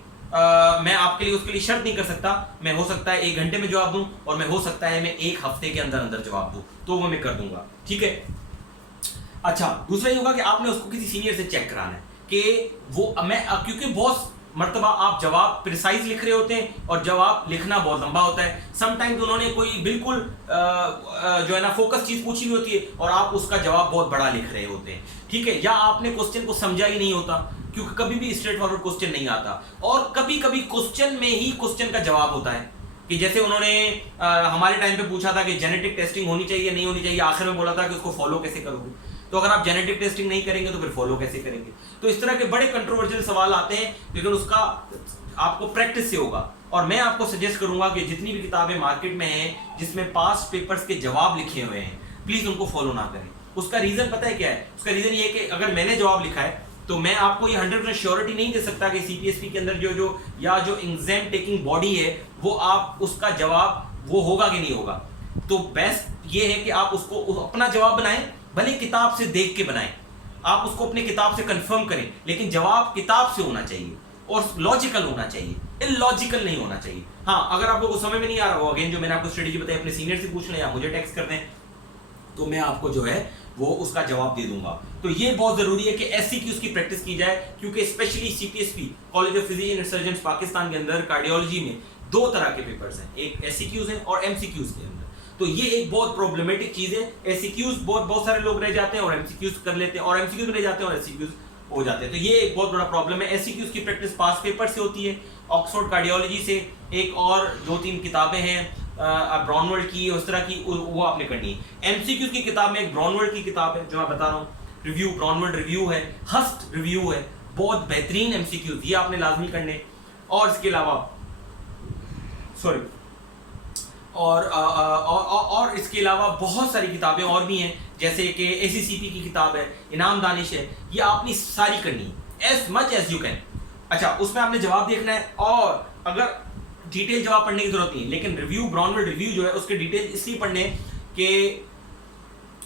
मैं आपके लिए उसके लिए शर्त नहीं कर सकता, मैं हो सकता है 1 घंटे में जवाब दूं, और मैं हो सकता है मैं 1 हफ्ते के अंदर अंदर जवाब दूं, तो वो मैं कर दूंगा, ठीक है। अच्छा, दूसरा ये होगा कि आपने उसको किसी सीनियर से चेक कराना है कि वो क्योंकि बहुत मर्तबा आप जवाब प्रिसाइज लिख रहे होते हैं और जवाब लिखना बहुत लंबा होता है। समटाइम्स उन्होंने कोई बिल्कुल जो है ना फोकस चीज पूछी हुई होती है और आप उसका जवाब बहुत बड़ा लिख रहे होते हैं, ठीक है। या आपने क्वेश्चन को समझा ही नहीं होता, क्योंकि कभी भी स्ट्रेट फॉरवर्ड क्वेश्चन नहीं आता, और कभी कभी क्वेश्चन में ही क्वेश्चन का जवाब होता है। कि जैसे उन्होंने हमारे टाइम पे पूछा था कि जेनेटिक टेस्टिंग होनी चाहिए नहीं होनी चाहिए, आखिर में बोला था कि उसको फॉलो कैसे करोगे, तो अगर आप जेनेटिक टेस्टिंग नहीं करेंगे तो फिर फॉलो कैसे करेंगे। तो इस तरह के बड़े कंट्रोवर्शियल सवाल आते हैं, लेकिन उसका आपको प्रैक्टिस से होगा। और मैं आपको सजेस्ट करूंगा कि जितनी भी किताबें मार्केट में हैं जिसमें पास्ट पेपर्स के जवाब लिखे हुए हैं, प्लीज उनको फॉलो ना करें। उसका रीजन पता है क्या है? उसका रीजन ये है कि अगर मैंने जवाब लिखा है तो मैं आपको ये 100% श्योरिटी नहीं दे सकता कि सीपीएसपी के अंदर जो एग्जाम टेकिंग बॉडी है वो आप उसका जवाब वो होगा कि नहीं होगा। तो बेस्ट ये है कि आप उसको अपना जवाब बनाएं, भले किताब से देख के बनाएं, आप उसको अपने किताब से कंफर्म करें, लेकिन जवाब किताब से होना चाहिए और लॉजिकल होना चाहिए, इलॉजिकल नहीं होना चाहिए। हाँ, अगर आपको कुछ समझ में नहीं आ रहा हो, अगेन जो मैंने आपको स्ट्रेटेजी बताई, अपने सीनियर से पूछ लें या मुझे टेक्स्ट कर दें, तो मैं आपको जो है वो उसका जवाब दे दूंगा। तो ये बहुत जरूरी है कि एससीक्यूज की प्रैक्टिस की जाए, क्योंकि specially CPSP college of physician and surgeons Pakistan के अंदर कार्डियोलॉजी में 2 तरह के पेपर्स हैं, एक एससीक्यूज है और एमसीक्यूज के अंदर। तो ये एक बहुत प्रॉब्लमेटिक चीज है। एससीक्यूज बहुत सारे लोग रह जाते हैं और एमसीक्यूज कर लेते हैं, और एमसीक्यूज रह जाते हैं और एससीक्यूज हो जाते हैं। तो ये एक बहुत बड़ा प्रॉब्लम है। एससीक्यूज की प्रैक्टिस पास पेपर से होती है, ऑक्सफोर्ड कार्डियोलॉजी से, एक और 2-3 किताबें हैं ब्राउनवर्ल्ड की, उस तरह की, वो आपने करनी है। एमसीक्यूज की किताब में एक ब्राउनवर्ल्ड की किताब है जो मैं बता रहा हूँ, रिव्यू, ब्राउनवर्ल्ड रिव्यू है, हस्ट रिव्यू है, बहुत बेहतरीन एमसीक्यूज, ये आपने लाजमी करने। और इसके अलावा और इसके अलावा बहुत सारी किताबें और भी हैं, जैसे कि ACCP की किताब है, इनाम दानिश है, ये आपने सारी करनी है as much as you can. अच्छा, उसमें आपने जवाब देखना है, और अगर डिटेल जवाब पढ़ने की जरूरत नहीं है, लेकिन रिव्यू, ब्राउनवेल रिव्यू जो है उसके डिटेल इसलिए पढ़ने कि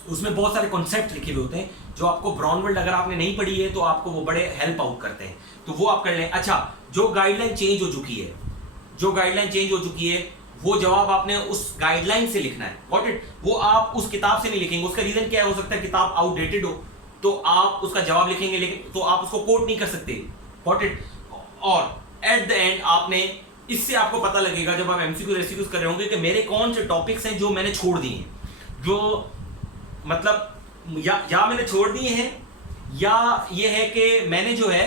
उसमें बहुत सारे कॉन्सेप्ट लिखे हुए होते हैं जो आपको ब्राउनवेल अगर आपने नहीं पढ़ी है तो आपको वो बड़े हेल्प आउट करते हैं, तो वो आप कर लें। अच्छा, जो गाइडलाइन चेंज हो चुकी है, जो गाइडलाइन चेंज हो चुकी है वो जवाब आपने उस गाइडलाइन से लिखना है, गॉट इट। वो आप उस किताब से नहीं लिखेंगे, उसका रीजन क्या हो सकता है, किताब आउटडेटेड हो तो आप उसका जवाब लिखेंगे, लेकिन तो आप उसको कोट नहीं कर सकते, गॉट इट। और एट द एंड आपने, इससे आपको पता लगेगा जब आप एमसीक्यू रेसिक्यूज कर रहे होंगे कि मेरे कौन से टॉपिक्स हैं जो मैंने छोड़ दिए हैं, जो मतलब या मैंने छोड़ दिए हैं, या ये है कि मैंने जो है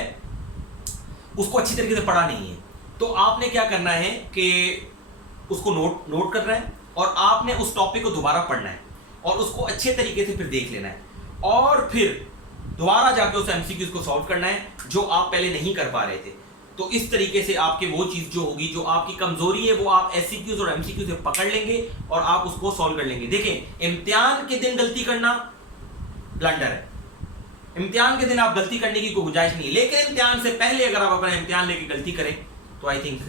उसको अच्छी तरीके से पढ़ा नहीं है। तो आपने क्या करना है कि उसको नोट करना है, और आपने उस टॉपिक को दोबारा पढ़ना है और उसको अच्छे तरीके से फिर देख लेना है, और फिर दोबारा जाके उस एमसीक्यूज को सॉल्व करना है जो आप पहले नहीं कर पा रहे थे। तो इस तरीके से आपके वो चीज जो होगी, जो आपकी कमजोरी है, वो आप एससीक्यूज और एमसीक्यू से पकड़ लेंगे और आप उसको सॉल्व कर लेंगे। देखें, इम्तिहान के दिन गलती करना ब्लंडर है, इम्तिहान के दिन आप गलती करने की कोई गुंजाइश नहीं है, लेकिन इम्तिहान से पहले अगर आप अपना इम्तिहान लेके गलती करें तो आई थिंक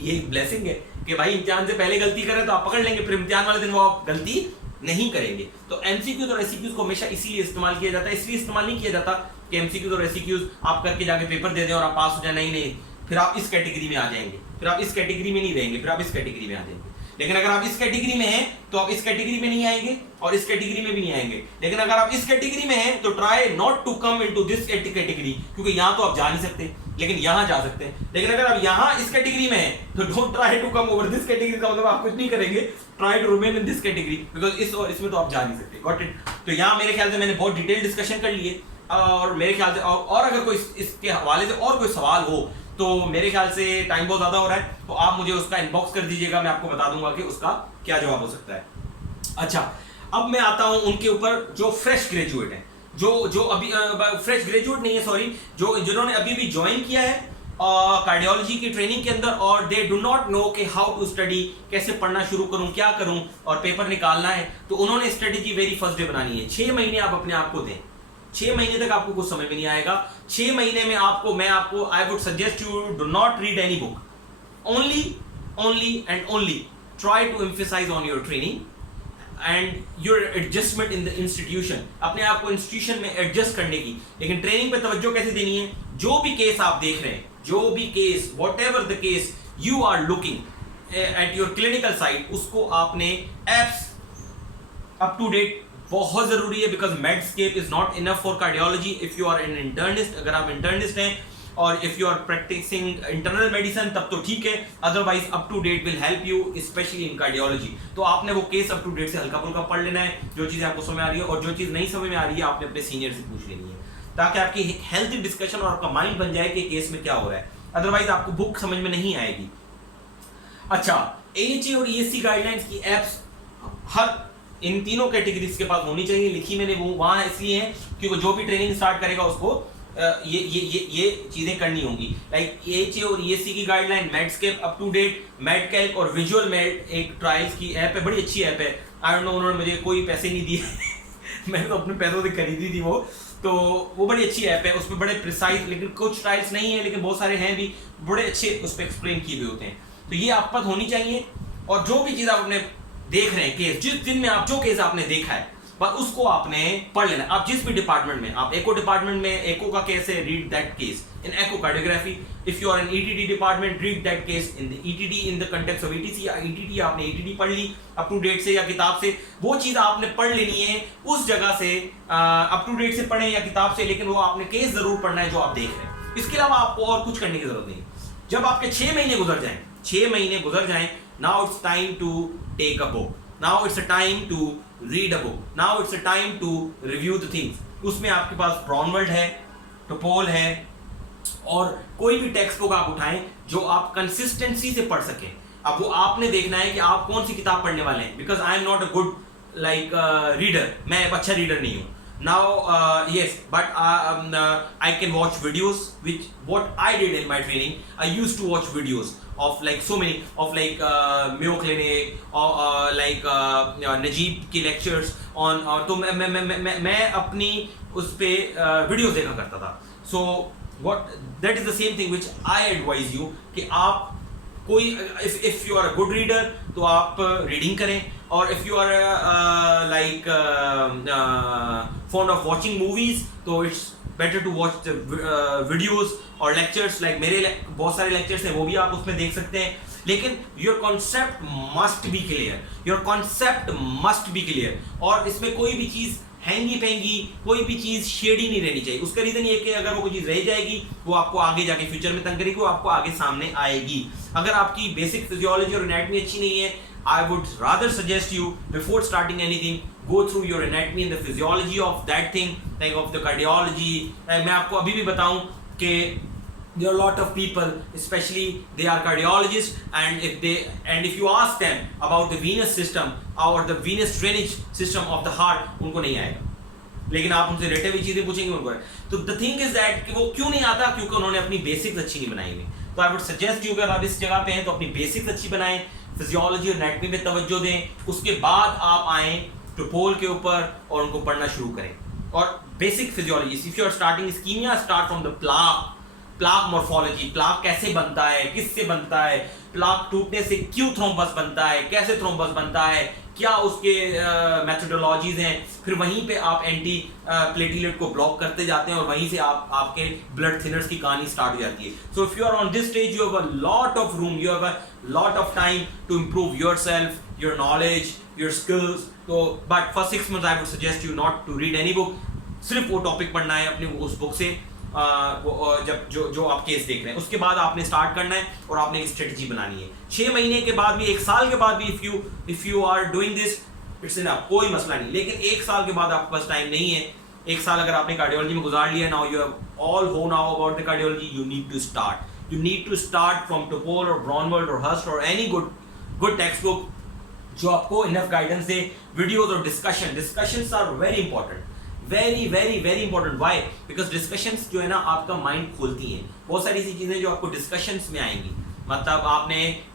ये एक ब्लेसिंग है कि भाई इम्तिहान से पहले गलती करें तो आप पकड़ लेंगे, फिर इम्तिहान वाले दिन वो आप गलती नहीं करेंगे। तो एमसीक्यूज और एससीक्यूज को हमेशा इसीलिए इस्तेमाल किया जाता है, इसलिए इस्तेमाल नहीं किया जाता कि एमसीक्यूज और एससीक्यूज आप करके जाके पेपर दे दें और आप पास हो जाए, नहीं, फिर आप इस कैटेगरी में आ जाएंगे, फिर आप इस कैटेगरी में नहीं रहेंगे, फिर आप इस कैटेगरी में आ जाएंगे। लेकिन अगर आप इस कैटेगरी में हैं तो आप इस कैटेगरी में नहीं आएंगे और इस कैटेगरी में भी नहीं आएंगे। लेकिन अगर आप इस कैटेगरी में हैं तो try not to come into this category, क्योंकि यहां तो आप जा नहीं सकते, लेकिन यहां जा सकते हैं। लेकिन अगर आप यहां इस कैटेगरी में हैं तो don't try to come over this category, का मतलब आप कुछ नहीं करेंगे, try to remain in this category, because इस और इसमें तो आप जा नहीं सकते, गॉट इट। तो यहां मेरे ख्याल से मैंने बहुत डिटेल डिस्कशन कर लिए, और मेरे ख्याल से और अगर कोई इसके हवाले से और कोई सवाल हो तो मेरे ख्याल से टाइम बहुत ज्यादा हो रहा है, तो आप मुझे उसका इनबॉक्स कर दीजिएगा, मैं आपको बता दूंगा कि उसका क्या जवाब हो सकता है। अच्छा, अब मैं आता हूं उनके ऊपर जो फ्रेश ग्रेजुएट हैं, जो अभी फ्रेश ग्रेजुएट नहीं है, सॉरी, जिन्होंने अभी भी ज्वाइन किया है कार्डियोलॉजी की ट्रेनिंग के अंदर, और दे डू नॉट नो कि हाउ टू स्टडी, कैसे पढ़ना शुरू करूं, क्या करूं, और पेपर निकालना है। तो उन्होंने स्ट्रेटेजी वेरी फर्स्ट डे बनानी है। 6 महीने आप अपने आप को दें, 6 महीने तक आपको कुछ समझ में नहीं आएगा। 6 महीने में मैं आपको I would suggest you do not read any book, only and only try to emphasize on your training and your adjustment in the institution, अपने आप को इंस्टीट्यूशन में एडजस्ट करने की। लेकिन ट्रेनिंग पे तवज्जो कैसे देनी है, जो भी केस आप देख रहे हैं, जो भी case, whatever the case you are looking at your clinical site, उसको आपने एप्स अप टू डेट बहुत जरूरी है, because Medscape is not enough for cardiology if you are an internist. अगर आप इंटर्निस्ट हैं और if you are practicing internal medicine तब तो ठीक है, otherwise up to date will help you specially in cardiology. तो आपने वो केस अप टू डेट से हल्का फुल्का पढ़ लेना है, जो चीज़ें आपको समझ आ रही है, और जो चीज़ नहीं समझ में आ रही है आपने अपने सीनियर से पूछ लेनी है, ताकि आपकी हेल्थी डिस्कशन और आपका माइंड बन जाए कि केस में क्या हो रहा है, अदरवाइज आपको बुक समझ में नहीं आएगी। अच्छा, AHA और ESC गाइडलाइंस की एप्स हर इन तीनों कैटेगरीज के पास होनी चाहिए। लिखी मैंने वो वहां इसलिए है क्योंकि जो भी ट्रेनिंग स्टार्ट करेगा उसको ये चीजें करनी होंगी। लाइक AHA और ESC की guideline, Medscape up to date, Medcalc और विजुअल मेड एक ट्रायल्स की ऐप है, बड़ी अच्छी ऐप है। आई डोंट नो, उन्होंने मुझे कोई पैसे नहीं दिए मैंने तो अपने पैसों से खरीदी थी वो, तो वो बड़ी अच्छी ऐप है, उसमें बड़े प्रिसाइज, लेकिन कुछ ट्रायल्स नहीं है, लेकिन बहुत सारे हैं भी, बड़े अच्छे उस पर एक्सप्लेन किए हुए होते हैं। तो ये आप पास होनी चाहिए, और जो भी चीज़ आप अपने देख रहे हैं केस, जिस दिन में आप जो केस आपने देखा है बस उसको आपने पढ़ लेना। आप जिस भी डिपार्टमेंट में, आप एको डिपार्टमेंट में एको का केस है, read that case in echocardiography. If you are in ETT department, read that case in the ETT in the context of ETC या ETT। आपने ETT पढ़ ली अप टू डेट से या किताब से, वो चीज आपने पढ़ लेनी है उस जगह से, अप टू डेट से पढ़े या किताब से, लेकिन वो आपने केस जरूर पढ़ना है जो आप देख रहे हैं। इसके अलावा आपको और कुछ करने की जरूरत नहीं। जब आपके 6 महीने गुजर जाएं, 6 महीने गुजर जाएं, now it's time to take a book, now it's a time to read a book, now it's a time to review the things। उसमें आपके पास ब्राउनवेल है, टोपोल है, और कोई भी टेक्स्ट बुक आप उठाएं जो आप कंसिस्टेंसी से पढ़ सकें। अब वो आपने देखना है कि आप कौन सी किताब पढ़ने वाले हैं, because I am not a good like reader, मैं एक अच्छा रीडर नहीं हूँ। Now yes, but I can watch videos, which what I did in my training, I used to watch videos of like so many of like Mayo Clinic or like Najib के lectures on तो मैं अपनी उस पे videos देखा करता था. So what that is the same thing which I advise you कि आप कोई if you are a good reader तो आप रीडिंग करें, और if you are like fond of watching movies तो it's better to watch the videos और lectures. like मेरे बहुत सारे lectures हैं वो भी आप उसमें देख सकते हैं, लेकिन your concept must be clear, your concept must be clear. और इसमें कोई भी चीज़ हैंगी पेंगी, कोई भी चीज़ शेडी नहीं रहनी चाहिए. उसका रीज़न ये कि अगर वो कोई चीज़ रह जाएगी वो आपको आगे जाके फ्यूचर में तंग करेगी, वो आपको आगे सामने आएगी. अगर आपकी बेसिक फिजियोलॉजी और एनाटमी अच्छी नहीं है, I would rather suggest you before starting anything go through your anatomy and the physiology of that thing, like of the cardiology. मैं आपको अभी भी बताऊं कि there are a lot of people, especially they are cardiologists, and if you ask them about the venous system or the venous drainage system of the heart, उनको नहीं आएगा. लेकिन आप उनसे रिलेटेड चीजें पूछेंगे उनको. तो द थिंग इज दैट कि वो क्यों नहीं आता, क्योंकि उन्होंने अपनी बेसिक्स अच्छी नहीं बनाई हुई. तो आई वुड सजेस्ट यू, अगर आप इस जगह पे हैं तो अपनी बेसिक्स अच्छी बनाएं, फिजियोलॉजी और एनाटमी पे तवज्जो दें, उसके बाद आप आएँ टोपोल के ऊपर और उनको पढ़ना शुरू करें. और basic physiology, if you are starting ischemia, start from the plaque morphology. Plaque कैसे बनता है, किससे बनता है, प्लाक टूटने से क्यों थ्रोम्बस बनता है, कैसे थ्रोम्बस बनता है, क्या उसके मेथोडोलॉजीज हैं. फिर वहीं पे आप एंटी प्लेटलेट को ब्लॉक करते जाते हैं और वहीं से आपके ब्लड थिनर्स की कहानी स्टार्ट हो जाती है. So if you are on this stage you have a lot of room, you have a lot of time to improve yourself, your knowledge, your skills. तो but for 6 months I would suggest you not to read any book. सिर्फ वो topic पढ़ना है अपने उस book से जब जो आप केस देख रहे हैं. उसके बाद आपने स्टार्ट करना है और आपने एक स्ट्रेटजी बनानी है. 6 महीने के बाद भी, 1 साल के बाद भी if you are doing this it's enough, कोई मसला नहीं. लेकिन 1 साल के बाद आपके पास टाइम नहीं है. 1 साल अगर आपने कार्डियोलॉजी में गुजार लिया, नाउ यू हैव ऑल हो now about the cardiology, you need to start from Topol और ब्रॉनवर्ल्ड और हर्स्ट और एनी गुड टेक्स्ट बुक जो आपको इनफ गाइडेंस दे. वीडियोज और discussions are very important, very very very important. Why? Because discussions जो है ना आपका माइंड खोलती हैं. बहुत सारी ऐसी चीजें जो आपको डिस्कशंस में आएंगी. मतलब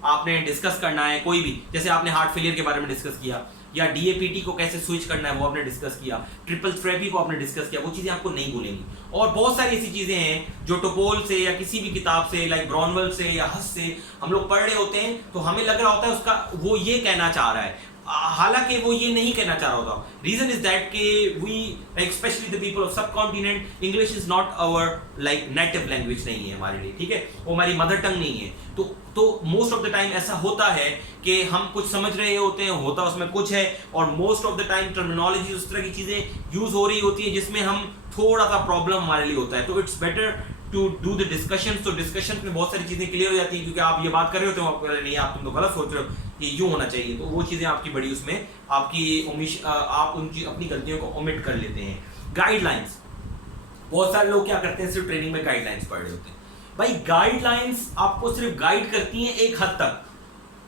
आपने डिस्कस करना है कोई भी, जैसे आपने हार्ट फेलियर के बारे में डिस्कस किया, या डीएपीटी को कैसे स्विच करना है वो आपने डिस्कस किया, ट्रिपल थेरेपी को आपने डिस्कस किया, वो चीजें आपको नहीं भूलेंगी. और बहुत सारी ऐसी चीजें हैं जो टोपोल से या किसी भी किताब से, लाइक ब्रॉनवेल से या हस से हम लोग पढ़ रहे होते हैं, तो हमें लग रहा होता है उसका वो ये कहना चाह रहा है, हालांकि वो ये नहीं कहना चाह रहा होता. रीजन इज दैट कि we specially the people of subcontinent, English is not our like native language नहीं है हमारे लिए, ठीक है, वो हमारी मदर टंग नहीं है. तो मोस्ट ऑफ द टाइम ऐसा होता है कि हम कुछ समझ रहे होते हैं, होता उसमें कुछ है, और most of the time terminology उस तरह की चीजें यूज हो रही होती है जिसमें हम थोड़ा सा प्रॉब्लम हमारे लिए होता है. तो it's better to do the discussion. तो डिस्कशन में बहुत सारी चीजें क्लियर हो जाती हैं, क्योंकि आप ये बात कर रहे होते हो, आपको नहीं, आप तुम तो गलत सोच रहे हो, ये यूं होना चाहिए. तो वो चीजें आपकी बड़ी उसमें आपकी आप उनकी अपनी गलतियों को ओमिट कर लेते हैं. गाइडलाइंस, बहुत सारे लोग क्या करते हैं, सिर्फ ट्रेनिंग में गाइडलाइंस पढ़ रहे होते हैं. भाई गाइडलाइंस आपको सिर्फ गाइड करती हैं एक हद तक.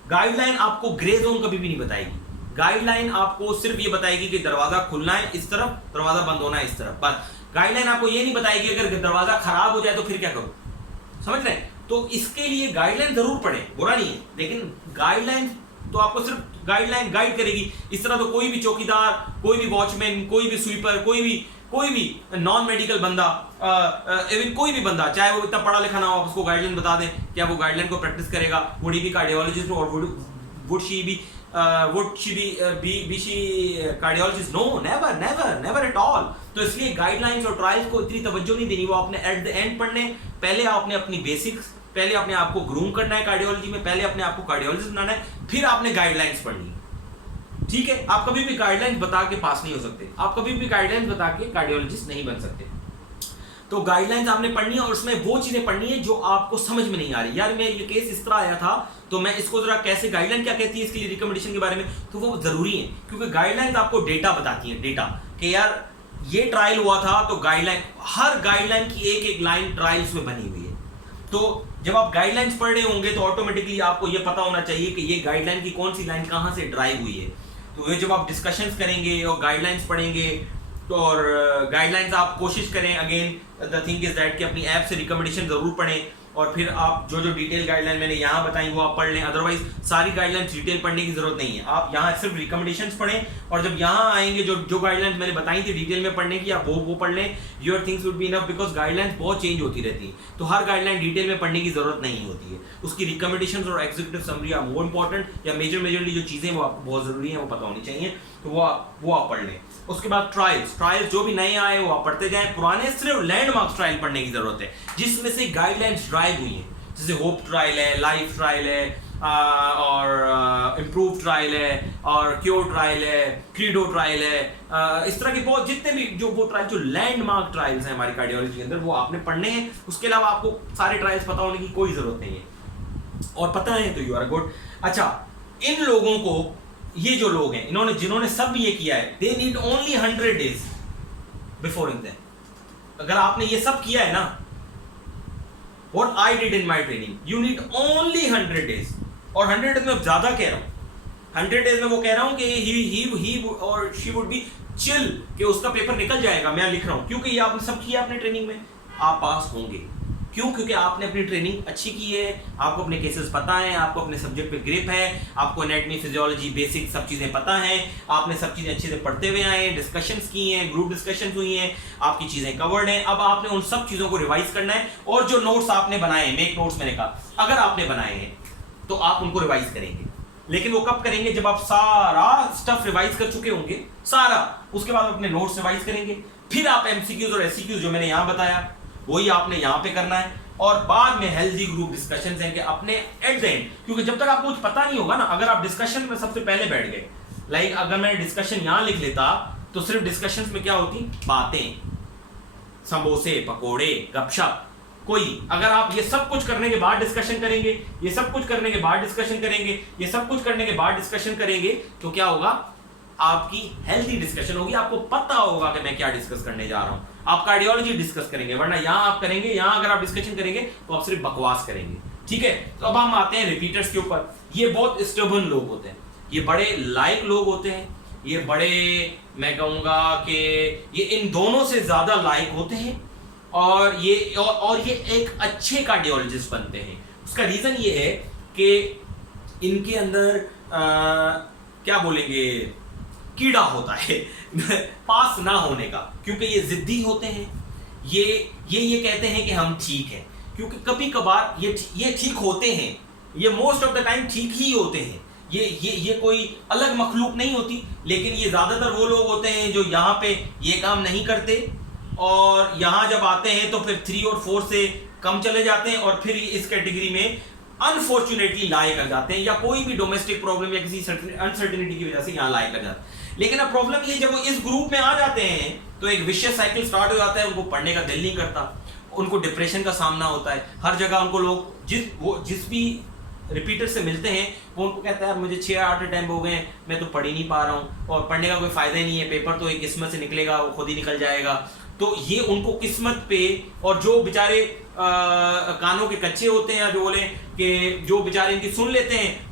गाइडलाइन आपको ग्रे जोन कभी भी नहीं बताएगी. गाइडलाइन आपको सिर्फ ये बताएगी कि दरवाजा खुलना है इस तरफ, दरवाजा बंद होना है इस तरफ, बस. गाइडलाइन आपको ये नहीं बताएगी अगर दरवाजा खराब हो जाए तो फिर क्या करो. समझ रहे हैं? तो इसके लिए गाइडलाइन जरूर पढ़ें, बुरा नहीं है, लेकिन गाइडलाइन तो आपको सिर्फ गाइडलाइन गाइड करेगी. इस तरह तो कोई भी चौकीदार, कोई भी वॉचमैन, कोई भी स्वीपर, कोई भी नॉन मेडिकल बंदा, इवन कोई भी बंदा, चाहे वो इतना पढ़ा लिखा ना हो, आप उसको गाइडलाइन बता दें, क्या वो गाइडलाइन को प्रैक्टिस करेगा? वुड ही बी कार्डियोलॉजिस्ट और would she be cardiologist? No, never at all. तो इसलिए गाइडलाइंस और ट्रायल्स को इतनी तवज्जो नहीं देनी. वो आपने एट द एंड पढ़ने, पहले आपने अपनी बेसिक्स, पहले अपने आप को ग्रूम करना है कार्डियोलॉजी में, पहले अपने आप को कार्डियोलॉजिस्ट बनाना है, फिर आपने गाइडलाइंस पढ़नी है. ठीक है? आप कभी भी गाइडलाइंस बता के पास नहीं हो सकते, आप कभी भी गाइडलाइंस बता के कार्डियोलॉजिस्ट नहीं बन सकते. तो गाइडलाइंस आपने पढ़नी है और उसमें वो चीजें पढ़नी है जो आपको समझ में नहीं आ रही. यार मैं ये केस इस तरह आया था, तो मैं इसको जरा कैसे, गाइडलाइन क्या कहती है इसके लिए, रिकमेंडेशन के बारे में, तो वो जरूरी है, क्योंकि गाइडलाइंस आपको डेटा बताती है. डेटा कि यार ये ट्रायल हुआ था, तो गाइडलाइन, हर गाइडलाइन की एक लाइन ट्रायल्स में बनी हुई है. तो जब आप गाइडलाइंस पढ़ रहे होंगे तो ऑटोमेटिकली आपको ये पता होना चाहिए कि ये गाइडलाइन की कौन सी लाइन कहाँ से ड्राइव हुई है. तो ये जब आप डिस्कशंस करेंगे और गाइडलाइंस पढ़ेंगे, तो और गाइडलाइंस आप कोशिश करें, again the thing is that कि अपनी ऐप से रिकमेंडेशन जरूर पढ़ें. और फिर आप जो जो डिटेल गाइडलाइन मैंने यहाँ बताई वो आप पढ़ लें, अदरवाइज सारी गाइडलाइंस डिटेल पढ़ने की जरूरत नहीं है, आप यहाँ सिर्फ रिकमेंडेशंस पढ़ें और जब यहाँ आएंगे जो जो गाइडलाइंस मैंने बताई थी डिटेल में पढ़ने की आप वो पढ़ लें, your things would be enough, because guidelines बहुत चेंज होती रहती है, तो हर गाइडलाइन डिटेल में पढ़ने की जरूरत नहीं होती है, उसकी रिकमेंडेशंस और executive summary are more important, या मेजरली जो चीजें वो आपको बहुत जरूरी है वो पता होनी चाहिए, तो वो आप पढ़ लें। उसके बाद ट्रायल्स जो भी नए आए वो आप पढ़ते जाएं, पुराने सिर्फ लैंडमार्क ट्रायल पढ़ने की जरूरत है जिसमें से गाइडलाइंस ड्राइव हुई है, जैसे होप ट्रायल है, लाइफ ट्रायल है, और इम्प्रूव ट्रायल है, और क्योर ट्रायल है, क्रीडो ट्रायल है, इस तरह के बहुत जितने भी जो वो ट्रायल जो लैंडमार्क ट्रायल्स हैं हमारी कार्डियोलॉजी के अंदर वो आपने पढ़ने हैं, उसके अलावा आपको सारे ट्रायल्स पता होने की कोई जरूरत नहीं है, और पता है तो यू आर गुड। अच्छा, इन लोगों को, ये जो लोग हैं जिन्होंने सब ये किया है, they need only 100 days before exam. अगर आपने ये सब किया है ना, what I did in my training, you need only 100 days, और 100 days में ज्यादा कह रहा हूं, 100 days में वो कह रहा हूं कि he or she would be chill कि उसका पेपर निकल जाएगा, मैं लिख रहा हूं क्योंकि ये आपने सब किया अपने ट्रेनिंग में, आप पास होंगे। क्यों? क्योंकि आपने अपनी ट्रेनिंग अच्छी की है, आपको अपने केसेस पता है, आपको अपने सब्जेक्ट पे ग्रिप है, आपको एनाटॉमी फिजियोलॉजी बेसिक सब चीज़ें पता हैं, आपने सब चीज़ें अच्छे से पढ़ते हुए आए हैं, डिस्कशंस की हैं, ग्रुप डिस्कशंस हुई हैं, आपकी चीज़ें कवर्ड हैं। अब आपने उन सब चीज़ों को रिवाइज करना है, और जो नोट्स आपने बनाए हैं, मेक नोट्स मैंने कहा, अगर आपने बनाए हैं तो आप उनको रिवाइज करेंगे, लेकिन वो कब करेंगे? जब आप सारा स्टफ रिवाइज कर चुके होंगे, सारा, उसके बाद अपने नोट्स रिवाइज करेंगे, फिर आप एमसीक्यूज और एससीक्यूज जो मैंने यहाँ बताया वही आपने यहाँ पे करना है, और बाद में हेल्दी ग्रुप डिस्कशंस हैं कि अपने एट द एंड, क्योंकि जब तक आपको कुछ पता नहीं होगा ना, अगर आप डिस्कशन में सबसे पहले बैठ गए, लाइक अगर मैं डिस्कशन यहाँ लिख लेता तो सिर्फ डिस्कशंस में क्या होती? बातें, समोसे, पकोड़े, गपशप, कोई, अगर आप ये सब कुछ करने के बाद डिस्कशन करेंगे, ये सब कुछ करने के बाद डिस्कशन करेंगे, ये सब कुछ करने के बाद डिस्कशन करेंगे, तो क्या होगा? आपकी हेल्दी डिस्कशन होगी, आपको पता होगा कि मैं क्या डिस्कस करने जा रहा हूं, आप कार्डियोलॉजी डिस्कस करेंगे, वरना यहां आप करेंगे, यहां अगर आप डिस्कशन करेंगे तो आप सिर्फ बकवास करेंगे। ठीक है, तो अब हम आते हैं रिपीटर्स के ऊपर। ये बहुत स्टबर्न लोग होते हैं, ये बड़े लाइक लोग होते हैं, ये बड़े, मैं कहूंगा कि ये इन दोनों से ज्यादा लाइक होते हैं, और ये एक अच्छे कार्डियोलॉजिस्ट बनते हैं। उसका रीजन ये है कि इनके अंदर क्या बोलेंगे, कीड़ा होता है पास ना होने का, क्योंकि ये जिद्दी होते हैं, ये कहते हैं कि हम ठीक हैं, क्योंकि कभी कभार ये ठीक होते हैं, ये मोस्ट ऑफ द टाइम ठीक ही होते हैं, ये कोई अलग मखलूक नहीं होती, लेकिन ये ज्यादातर वो लोग होते हैं जो यहाँ पे ये काम नहीं करते, और यहाँ जब आते हैं तो फिर 3 और 4 से कम चले जाते हैं, और फिर इस कैटेगरी में अनफॉर्चुनेटली लाए कर जाते हैं, या कोई भी डोमेस्टिक प्रॉब्लम या किसी अनसर्टेनिटी की वजह से यहाँ लाए कर जाते हैं। लेकिन अब प्रॉब्लम ये, जब वो इस ग्रुप में आ जाते हैं तो एक विशियस साइकिल स्टार्ट हो जाता है, उनको पढ़ने का दिल नहीं करता, उनको डिप्रेशन का सामना होता है, हर जगह उनको लोग जिस भी रिपीटर से मिलते हैं वो उनको कहता है मुझे 6-8 अटेम्प्ट हो गए, मैं तो पढ़ ही नहीं पा रहा हूँ, और पढ़ने का कोई फायदा ही नहीं है, पेपर तो एक किस्मत से निकलेगा, वो खुद ही निकल जाएगा। तो ये उनको किस्मत पे, और जो बेचारे कानों के कच्चे होते हैं, या जो बोले कि जो बेचारे इनकी सुन लेते हैं,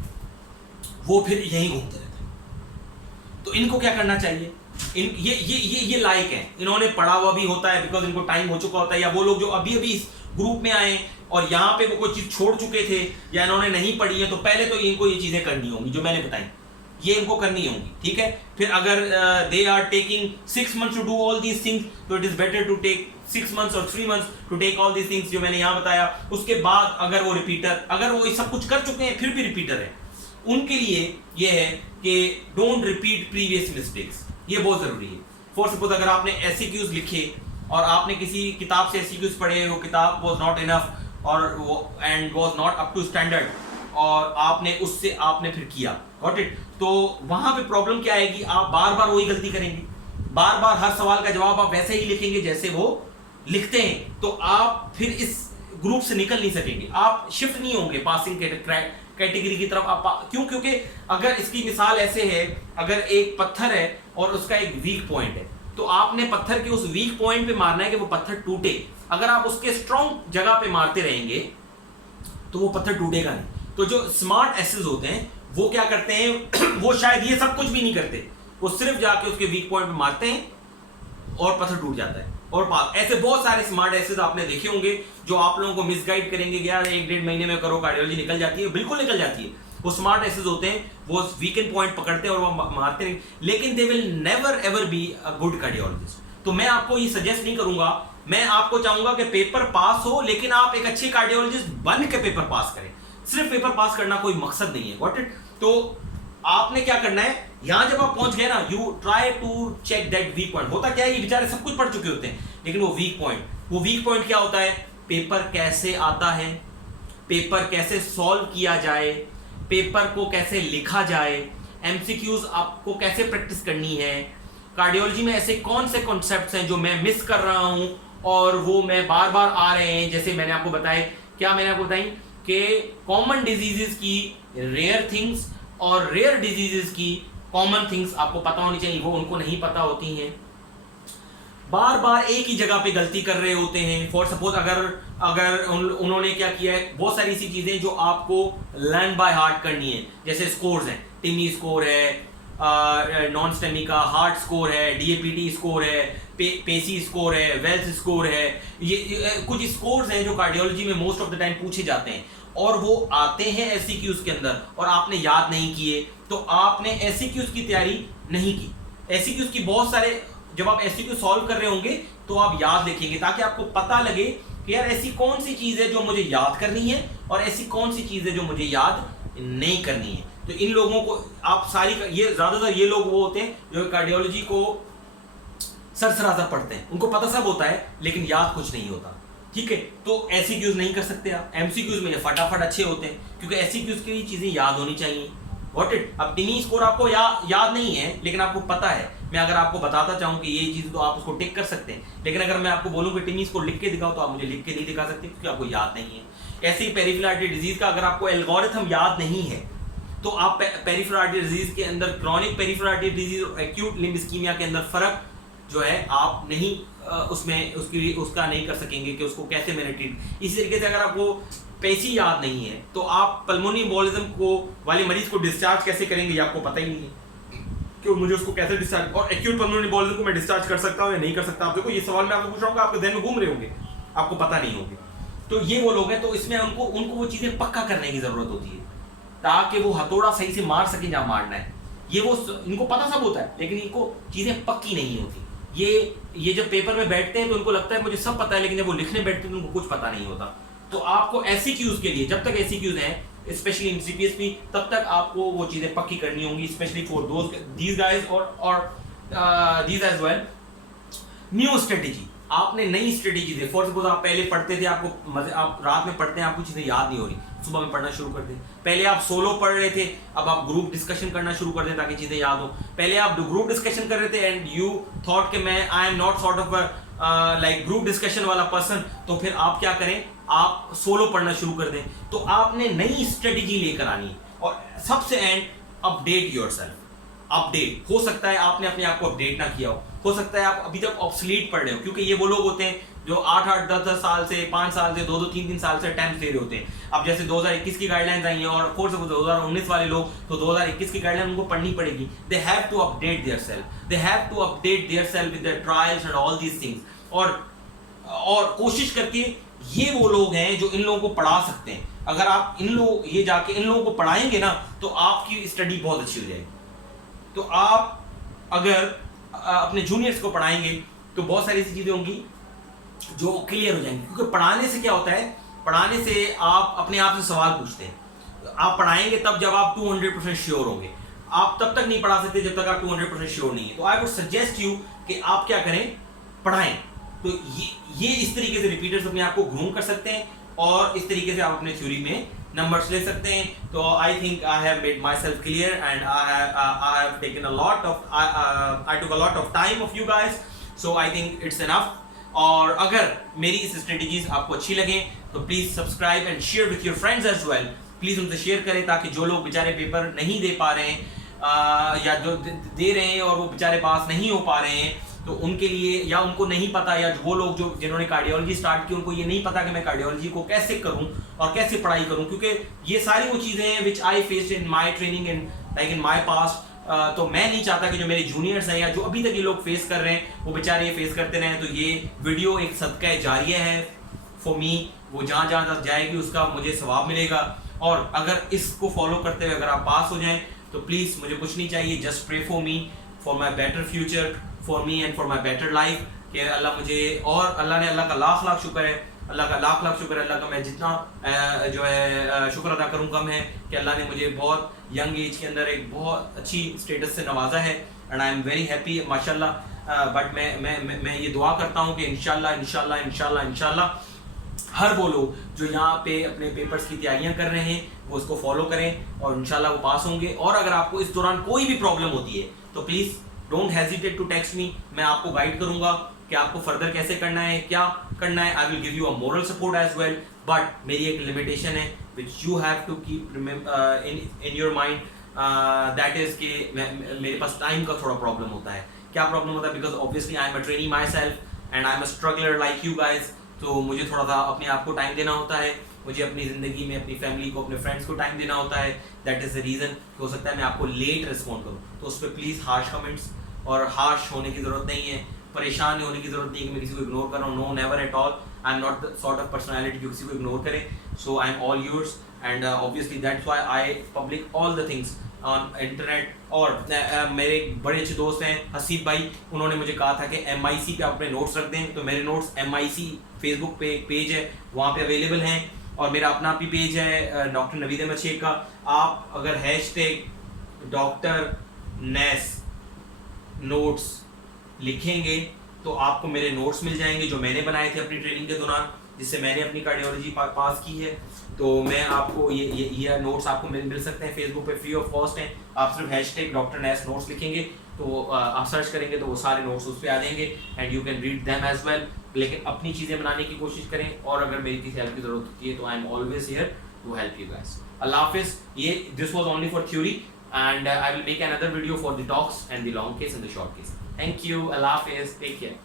वो फिर यहीं घूमते रहते हैं। तो इनको क्या करना चाहिए? ये लायक हैं, इन्होंने पढ़ा हुआ भी होता है, बिकॉज इनको टाइम हो चुका होता है, या वो लोग जो अभी इस ग्रुप में आए और यहाँ पे वो कोई चीज छोड़ चुके थे या इन्होंने नहीं पढ़ी है, तो पहले तो इनको ये चीजें करनी होंगी जो मैंने बताई, ये इनको करनी होंगी। ठीक है, फिर अगर they are taking 6 months to do all these things, तो it is better to take 6 months और 3 months to take all these things जो मैंने यहाँ बताया। उसके बाद अगर वो रिपीटर, अगर वो ये सब कुछ कर चुके हैं फिर भी रिपीटर है, उनके लिए ये है कि डोंट रिपीट प्रीवियस मिस्टेक्स, ये बहुत जरूरी है। फॉर सपोज अगर आपने एससीक्यूज लिखे और आपने किसी किताब से एससीक्यूज पढ़े, वो किताब वाज नॉट इनफ और वो and was not up to standard, और आपने फिर किया, गॉट इट, तो वहां पे प्रॉब्लम क्या आएगी? आप बार बार वही गलती करेंगे, बार बार हर सवाल का जवाब आप वैसे ही लिखेंगे जैसे वो लिखते हैं, तो आप फिर इस ग्रुप से निकल नहीं सकेंगे, आप शिफ्ट नहीं होंगे पासिंग कैटेगरी की तरफ। आप क्यों? क्योंकि अगर इसकी मिसाल ऐसे है, अगर एक पत्थर है और उसका एक वीक पॉइंट है, तो आपने पत्थर के उस वीक पॉइंट पे मारना है कि वो पत्थर टूटे। अगर आप उसके स्ट्रॉन्ग जगह पे मारते रहेंगे तो वो पत्थर टूटेगा नहीं। तो जो स्मार्ट एसेस होते हैं वो क्या करते हैं, वो शायद ये सब कुछ भी नहीं करते, वो सिर्फ जाके उसके वीक पॉइंट पे मारते हैं और पत्थर टूट जाता है। और पास। ऐसे बहुत सारे स्मार्ट एसेस आपने देखे होंगे जो आप लोगों को मिसगाइड करेंगे कि यार 1-1.5 महीने में करो कार्डियोलॉजी निकल जाती है। बिल्कुल निकल जाती है। वो स्मार्ट एसेस होते हैं, वो वीकेंड पॉइंट पकड़ते हैं और वो मारते हैं, लेकिन they will never ever be a good cardiologist. तो मैं आपको ये सजेस्ट नहीं करूंगा, मैं आपको चाहूंगा कि पेपर पास हो, लेकिन आप एक अच्छे कार्डियोलॉजिस्ट बन के पेपर पास करें। सिर्फ पेपर पास करना कोई मकसद नहीं है। Got it? तो आपने क्या करना है, यहां जब आप पहुंच गए ना, you try to check that weak point. होता क्या है, ये बेचारे सब कुछ पढ़ चुके होते हैं, लेकिन वो वीक पॉइंट क्या होता है? पेपर कैसे आता है, पेपर कैसे सॉल्व किया जाए, पेपर को कैसे लिखा जाए, एमसीक्यूज आपको कैसे प्रैक्टिस करनी है, कार्डियोलॉजी में ऐसे कौन से कॉन्सेप्ट्स हैं जो मैं मिस कर रहा हूं और वो मैं बार बार आ रहे हैं। जैसे मैंने आपको बताया, क्या मैंने आपको बताई कि कॉमन डिजीजेस की रेयर थिंग्स और रेयर डिजीजेस की कॉमन थिंग्स आपको पता होनी चाहिए, वो उनको नहीं पता होती हैं। बार बार एक ही जगह पे गलती कर रहे होते हैं। फॉर सपोज अगर उन्होंने क्या किया है, बहुत सारी ऐसी चीजें जो आपको लर्न बाय हार्ट करनी है, जैसे स्कोर्स हैं, टिमी स्कोर है, नॉन स्टेमी का हार्ट स्कोर है, डीएपीटी स्कोर है, पेसी स्कोर है, वेल्स स्कोर है। ये कुछ स्कोर्स हैं जो कार्डियोलॉजी में मोस्ट ऑफ द टाइम पूछे जाते हैं और वो आते हैं एससीक्यूज के अंदर, और आपने याद नहीं किए तो आपने एससीक्यूज की तैयारी नहीं की। एससीक्यूज की बहुत सारे, जब आप एससीक्यू सॉल्व कर रहे होंगे तो आप याद लिखेंगे, ताकि आपको पता लगे कि यार ऐसी कौन सी चीज है जो मुझे याद करनी है और ऐसी कौन सी चीज है जो मुझे याद नहीं करनी है। तो इन लोगों को आप सारी, ये ज्यादातर ये लोग वो होते हैं जो कार्डियोलॉजी को सरसराता पढ़ते हैं, उनको पता सब होता है लेकिन याद कुछ नहीं होता। ठीक है, तो एससीक्यूज नहीं कर सकते आप। एमसीक्यूज में फटाफट अच्छे होते हैं, क्योंकि एससीक्यूज की चीजें याद होनी चाहिए। Got it? अब टिनी स्कोर आपको याद नहीं है लेकिन आपको पता है। मैं अगर आपको बताता चाहूं कि ये चीज, तो आप उसको टिक कर सकते हैं, लेकिन अगर मैं आपको बोलूं कि टिनी स्कोर लिख के दिखाओ तो आप मुझे लिख के नहीं दिखा सकते, क्योंकि आपको याद नहीं है। ऐसे ही पेरिफेरल आर्टरी डिजीज का अगर आपको एल्गोरिथम याद नहीं है तो आप पेरिफेरल आर्टरी डिजीज के अंदर, क्रॉनिक पेरिफेरल आर्टरी डिजीज और एक्यूट लिम्ब इस्कीमिया के अंदर फर्क जो है आप नहीं उसमें उसका नहीं कर सकेंगे कि उसको कैसे मैंने ट्रीट। इसी तरीके से अगर आपको पेशी याद नहीं है तो आप पल्मोनी एम्बोलिज्म को वाले मरीज को डिस्चार्ज कैसे करेंगे, ये आपको पता ही नहीं है कि मुझे उसको कैसे डिस्चार्ज, और एक्यूट पल्मोनी एम्बोलिज्म को मैं डिस्चार्ज कर सकता हूं या नहीं कर सकता। आप देखो, ये सवाल मैं आपको पूछ रहा हूं, आपके ध्यान में घूम रहे होंगे, आपको पता नहीं होंगे। तो ये वो लोग हैं, तो इसमें उनको वो चीजें पक्का करने की जरूरत होती है ताकि वो हथौड़ा सही से मार सके जहां मारना है। ये वो, इनको पता सब होता है लेकिन इनको चीजें पक्की नहीं होती। ये जब पेपर में बैठते हैं तो उनको लगता है मुझे सब पता है, लेकिन जब वो लिखने बैठते हैं तो उनको कुछ पता नहीं होता। तो आपको एससीक्यूज के लिए, जब तक एससीक्यूज हैं स्पेशली इन सीपीएसपी, तब तक आपको वो चीजें पक्की करनी होंगी, स्पेशली फॉर दीज गाइस और these as well. New strategy, आपने नई स्ट्रेटेजी दे। फॉर सपोज आप पहले पढ़ते थे, आप रात में पढ़ते हैं, आपको चीजें याद नहीं हो रही, सुबह में पढ़ना शुरू कर दें। पहले आप सोलो पढ़ रहे थे, अब आप ग्रुप डिस्कशन करना शुरू कर दें ताकि चीजें याद हो। पहले आप ग्रुप डिस्कशन कर रहे थे एंड यू थॉट कि मैं आई am not sort of like group discussion वाला पर्सन, तो फिर आप क्या करें, आप सोलो पढ़ना शुरू कर दें। तो आपने नई स्ट्रेटेजी लेकर आनी। और सबसे एंड, अपडेट योरसेल्फ। अपडेट हो सकता है आपने अपने आप को अपडेट ना किया हो सकता है आप अभी तक ऑब्सलीट पढ़ रहे हो, क्योंकि ये वो लोग होते हैं जो 8-8, 10-10 साल से, 5 साल से, 2-2, 3-3 साल से अटेम्प्ट दे रहे होते हैं। अब जैसे 2021 की गाइडलाइंस आई हैं और फोर्स 2019 वाले लोग, तो 2021 की गाइडलाइन उनको पढ़नी पड़ेगी। They have to update their self, they have to update their self with the trials and all these things. और कोशिश करके, ये वो लोग हैं जो इन लोगों को पढ़ा सकते हैं। अगर आप ये जाके इन लोगों को पढ़ाएंगे ना तो आपकी स्टडी बहुत अच्छी हो जाएगी। तो आप अगर अपने जूनियर्स को पढ़ाएंगे तो बहुत सारी ऐसी चीजें होंगी जो क्लियर हो जाएंगी, क्योंकि पढ़ाने से क्या होता है, पढ़ाने से आप अपने आप से सवाल पूछते हैं। आप पढ़ाएंगे तब जब आप 200% श्योर होंगे। आप तब तक नहीं पढ़ा सकते जब तक आप 200% श्योर नहीं है। तो आई वुड सजेस्ट यू कि आप क्या करें, पढ़ाएं। तो ये इस तरीके से रिपीटर्स अपने आप को ग्रूम कर सकते हैं और इस तरीके से आप अपने थ्योरी में नंबर्स ले सकते हैं। तो I think I have made myself clear and I have taken a lot of I took a lot of time of you guys, so I think it's enough. और अगर मेरी इस strategies आपको अच्छी लगे तो please subscribe and share with your friends as well. Please उनसे share करें ताकि जो लोग बेचारे पेपर नहीं दे पा रहे हैं या जो दे रहे हैं और वो बेचारे पास नहीं हो पा रहे हैं, तो उनके लिए, या उनको नहीं पता, या वो लोग जो जिन्होंने कार्डियोलॉजी स्टार्ट की उनको ये नहीं पता कि मैं कार्डियोलॉजी को कैसे करूं और कैसे पढ़ाई करूं, क्योंकि ये सारी वो चीजें हैं which I faced in my training in like in my past तो मैं नहीं चाहता कि जो मेरे जूनियर्स हैं या जो अभी तक ये लोग फेस कर रहे हैं वो बेचारे ये फेस करते रहें। तो ये वीडियो एक सदका जारिया है फॉर मी, वो जहाँ जहाँ तक जाएगी उसका मुझे सवाब मिलेगा। और अगर इसको फॉलो करते हुए अगर आप पास हो जाएं तो प्लीज़ मुझे कुछ नहीं चाहिए, just pray for me, for my better future, for me and for my better life, कि अल्लाह मुझे, और अल्लाह का लाख लाख शुक्र है, अल्लाह का लाख लाख शुक्र है, अल्लाह का मैं जितना जो है शुक्र अदा करूँ कम है कि अल्लाह ने मुझे बहुत यंग एज के अंदर एक बहुत अच्छी स्टेटस से नवाजा है and I am very happy माशाल्लाह। बट मैं ये दुआ करता हूँ कि इंशाल्लाह इंशाल्लाह इंशाल्लाह इंशाल्लाह हर वो लोग जो यहाँ पे अपने पेपर्स की तैयारियां कर रहे हैं वो उसको फॉलो करें और इंशाल्लाह वो पास होंगे। और अगर आपको इस दौरान कोई भी प्रॉब्लम होती है तो please don't hesitate to text me, मैं आपको गाइड करूंगा कि आपको फर्दर कैसे करना है, क्या करना है। I will give you a moral support as well, but मेरी एक लिमिटेशन है which you have to keep in your mind, that is कि मेरे पास टाइम का थोड़ा प्रॉब्लम होता है। क्या प्रॉब्लम होता है? Because obviously I am a trainee my self and I am a struggler like you guys. तो मुझे थोड़ा सा अपने आप को टाइम देना होता है, मुझे अपनी ज़िंदगी में अपनी फैमिली को, अपने फ्रेंड्स को टाइम देना होता है। That is the reason. हो सकता है मैं आपको लेट रिस्पॉन्ड करूँ, तो उस पर प्लीज़ हार्श कमेंट्स और हार्श होने की ज़रूरत नहीं है, परेशान होने की ज़रूरत नहीं है कि मैं किसी को इग्नोर कर रहा हूँ। No, never at all. I am not the sort of personality जो किसी को इग्नोर करे। So I am all yours and obviously that's why I public all the things on internet. और मेरे एक बड़े अच्छे दोस्त हैं हसीब भाई, उन्होंने मुझे कहा था कि MIC पे आप अपने नोट्स रख दें, तो मेरे नोट्स MIC फेसबुक पे एक पेज है वहाँ पे अवेलेबल हैं, और मेरा अपना भी पेज है डॉक्टर नवीद अहमद शेख का। आप अगर हैशटैग डॉक्टर नेस नोट्स लिखेंगे तो आपको मेरे नोट्स मिल जाएंगे जो मैंने बनाए थे अपनी ट्रेनिंग के दौरान, जिससे मैंने अपनी कार्डियोलॉजी पास की है। तो मैं आपको ये नोट्स आपको मिल सकते हैं फेसबुक पे, फ्री ऑफ कॉस्ट हैं। आप सिर्फ हैशटैग डॉक्टर नैस नोट्स लिखेंगे तो आप सर्च करेंगे तो वो सारे नोट्स उस पर आ जाएंगे and you can read them as well. लेकिन अपनी चीज़ें बनाने की कोशिश करें, और अगर मेरी किसी हेल्प की जरूरत होती है तो I am always here to help you guys. अल्लाह हाफिज़। ये this was only for theory and I will make another video for the talks and the long case and the short case. Thank you. अल्लाह हाफिज़। Take care.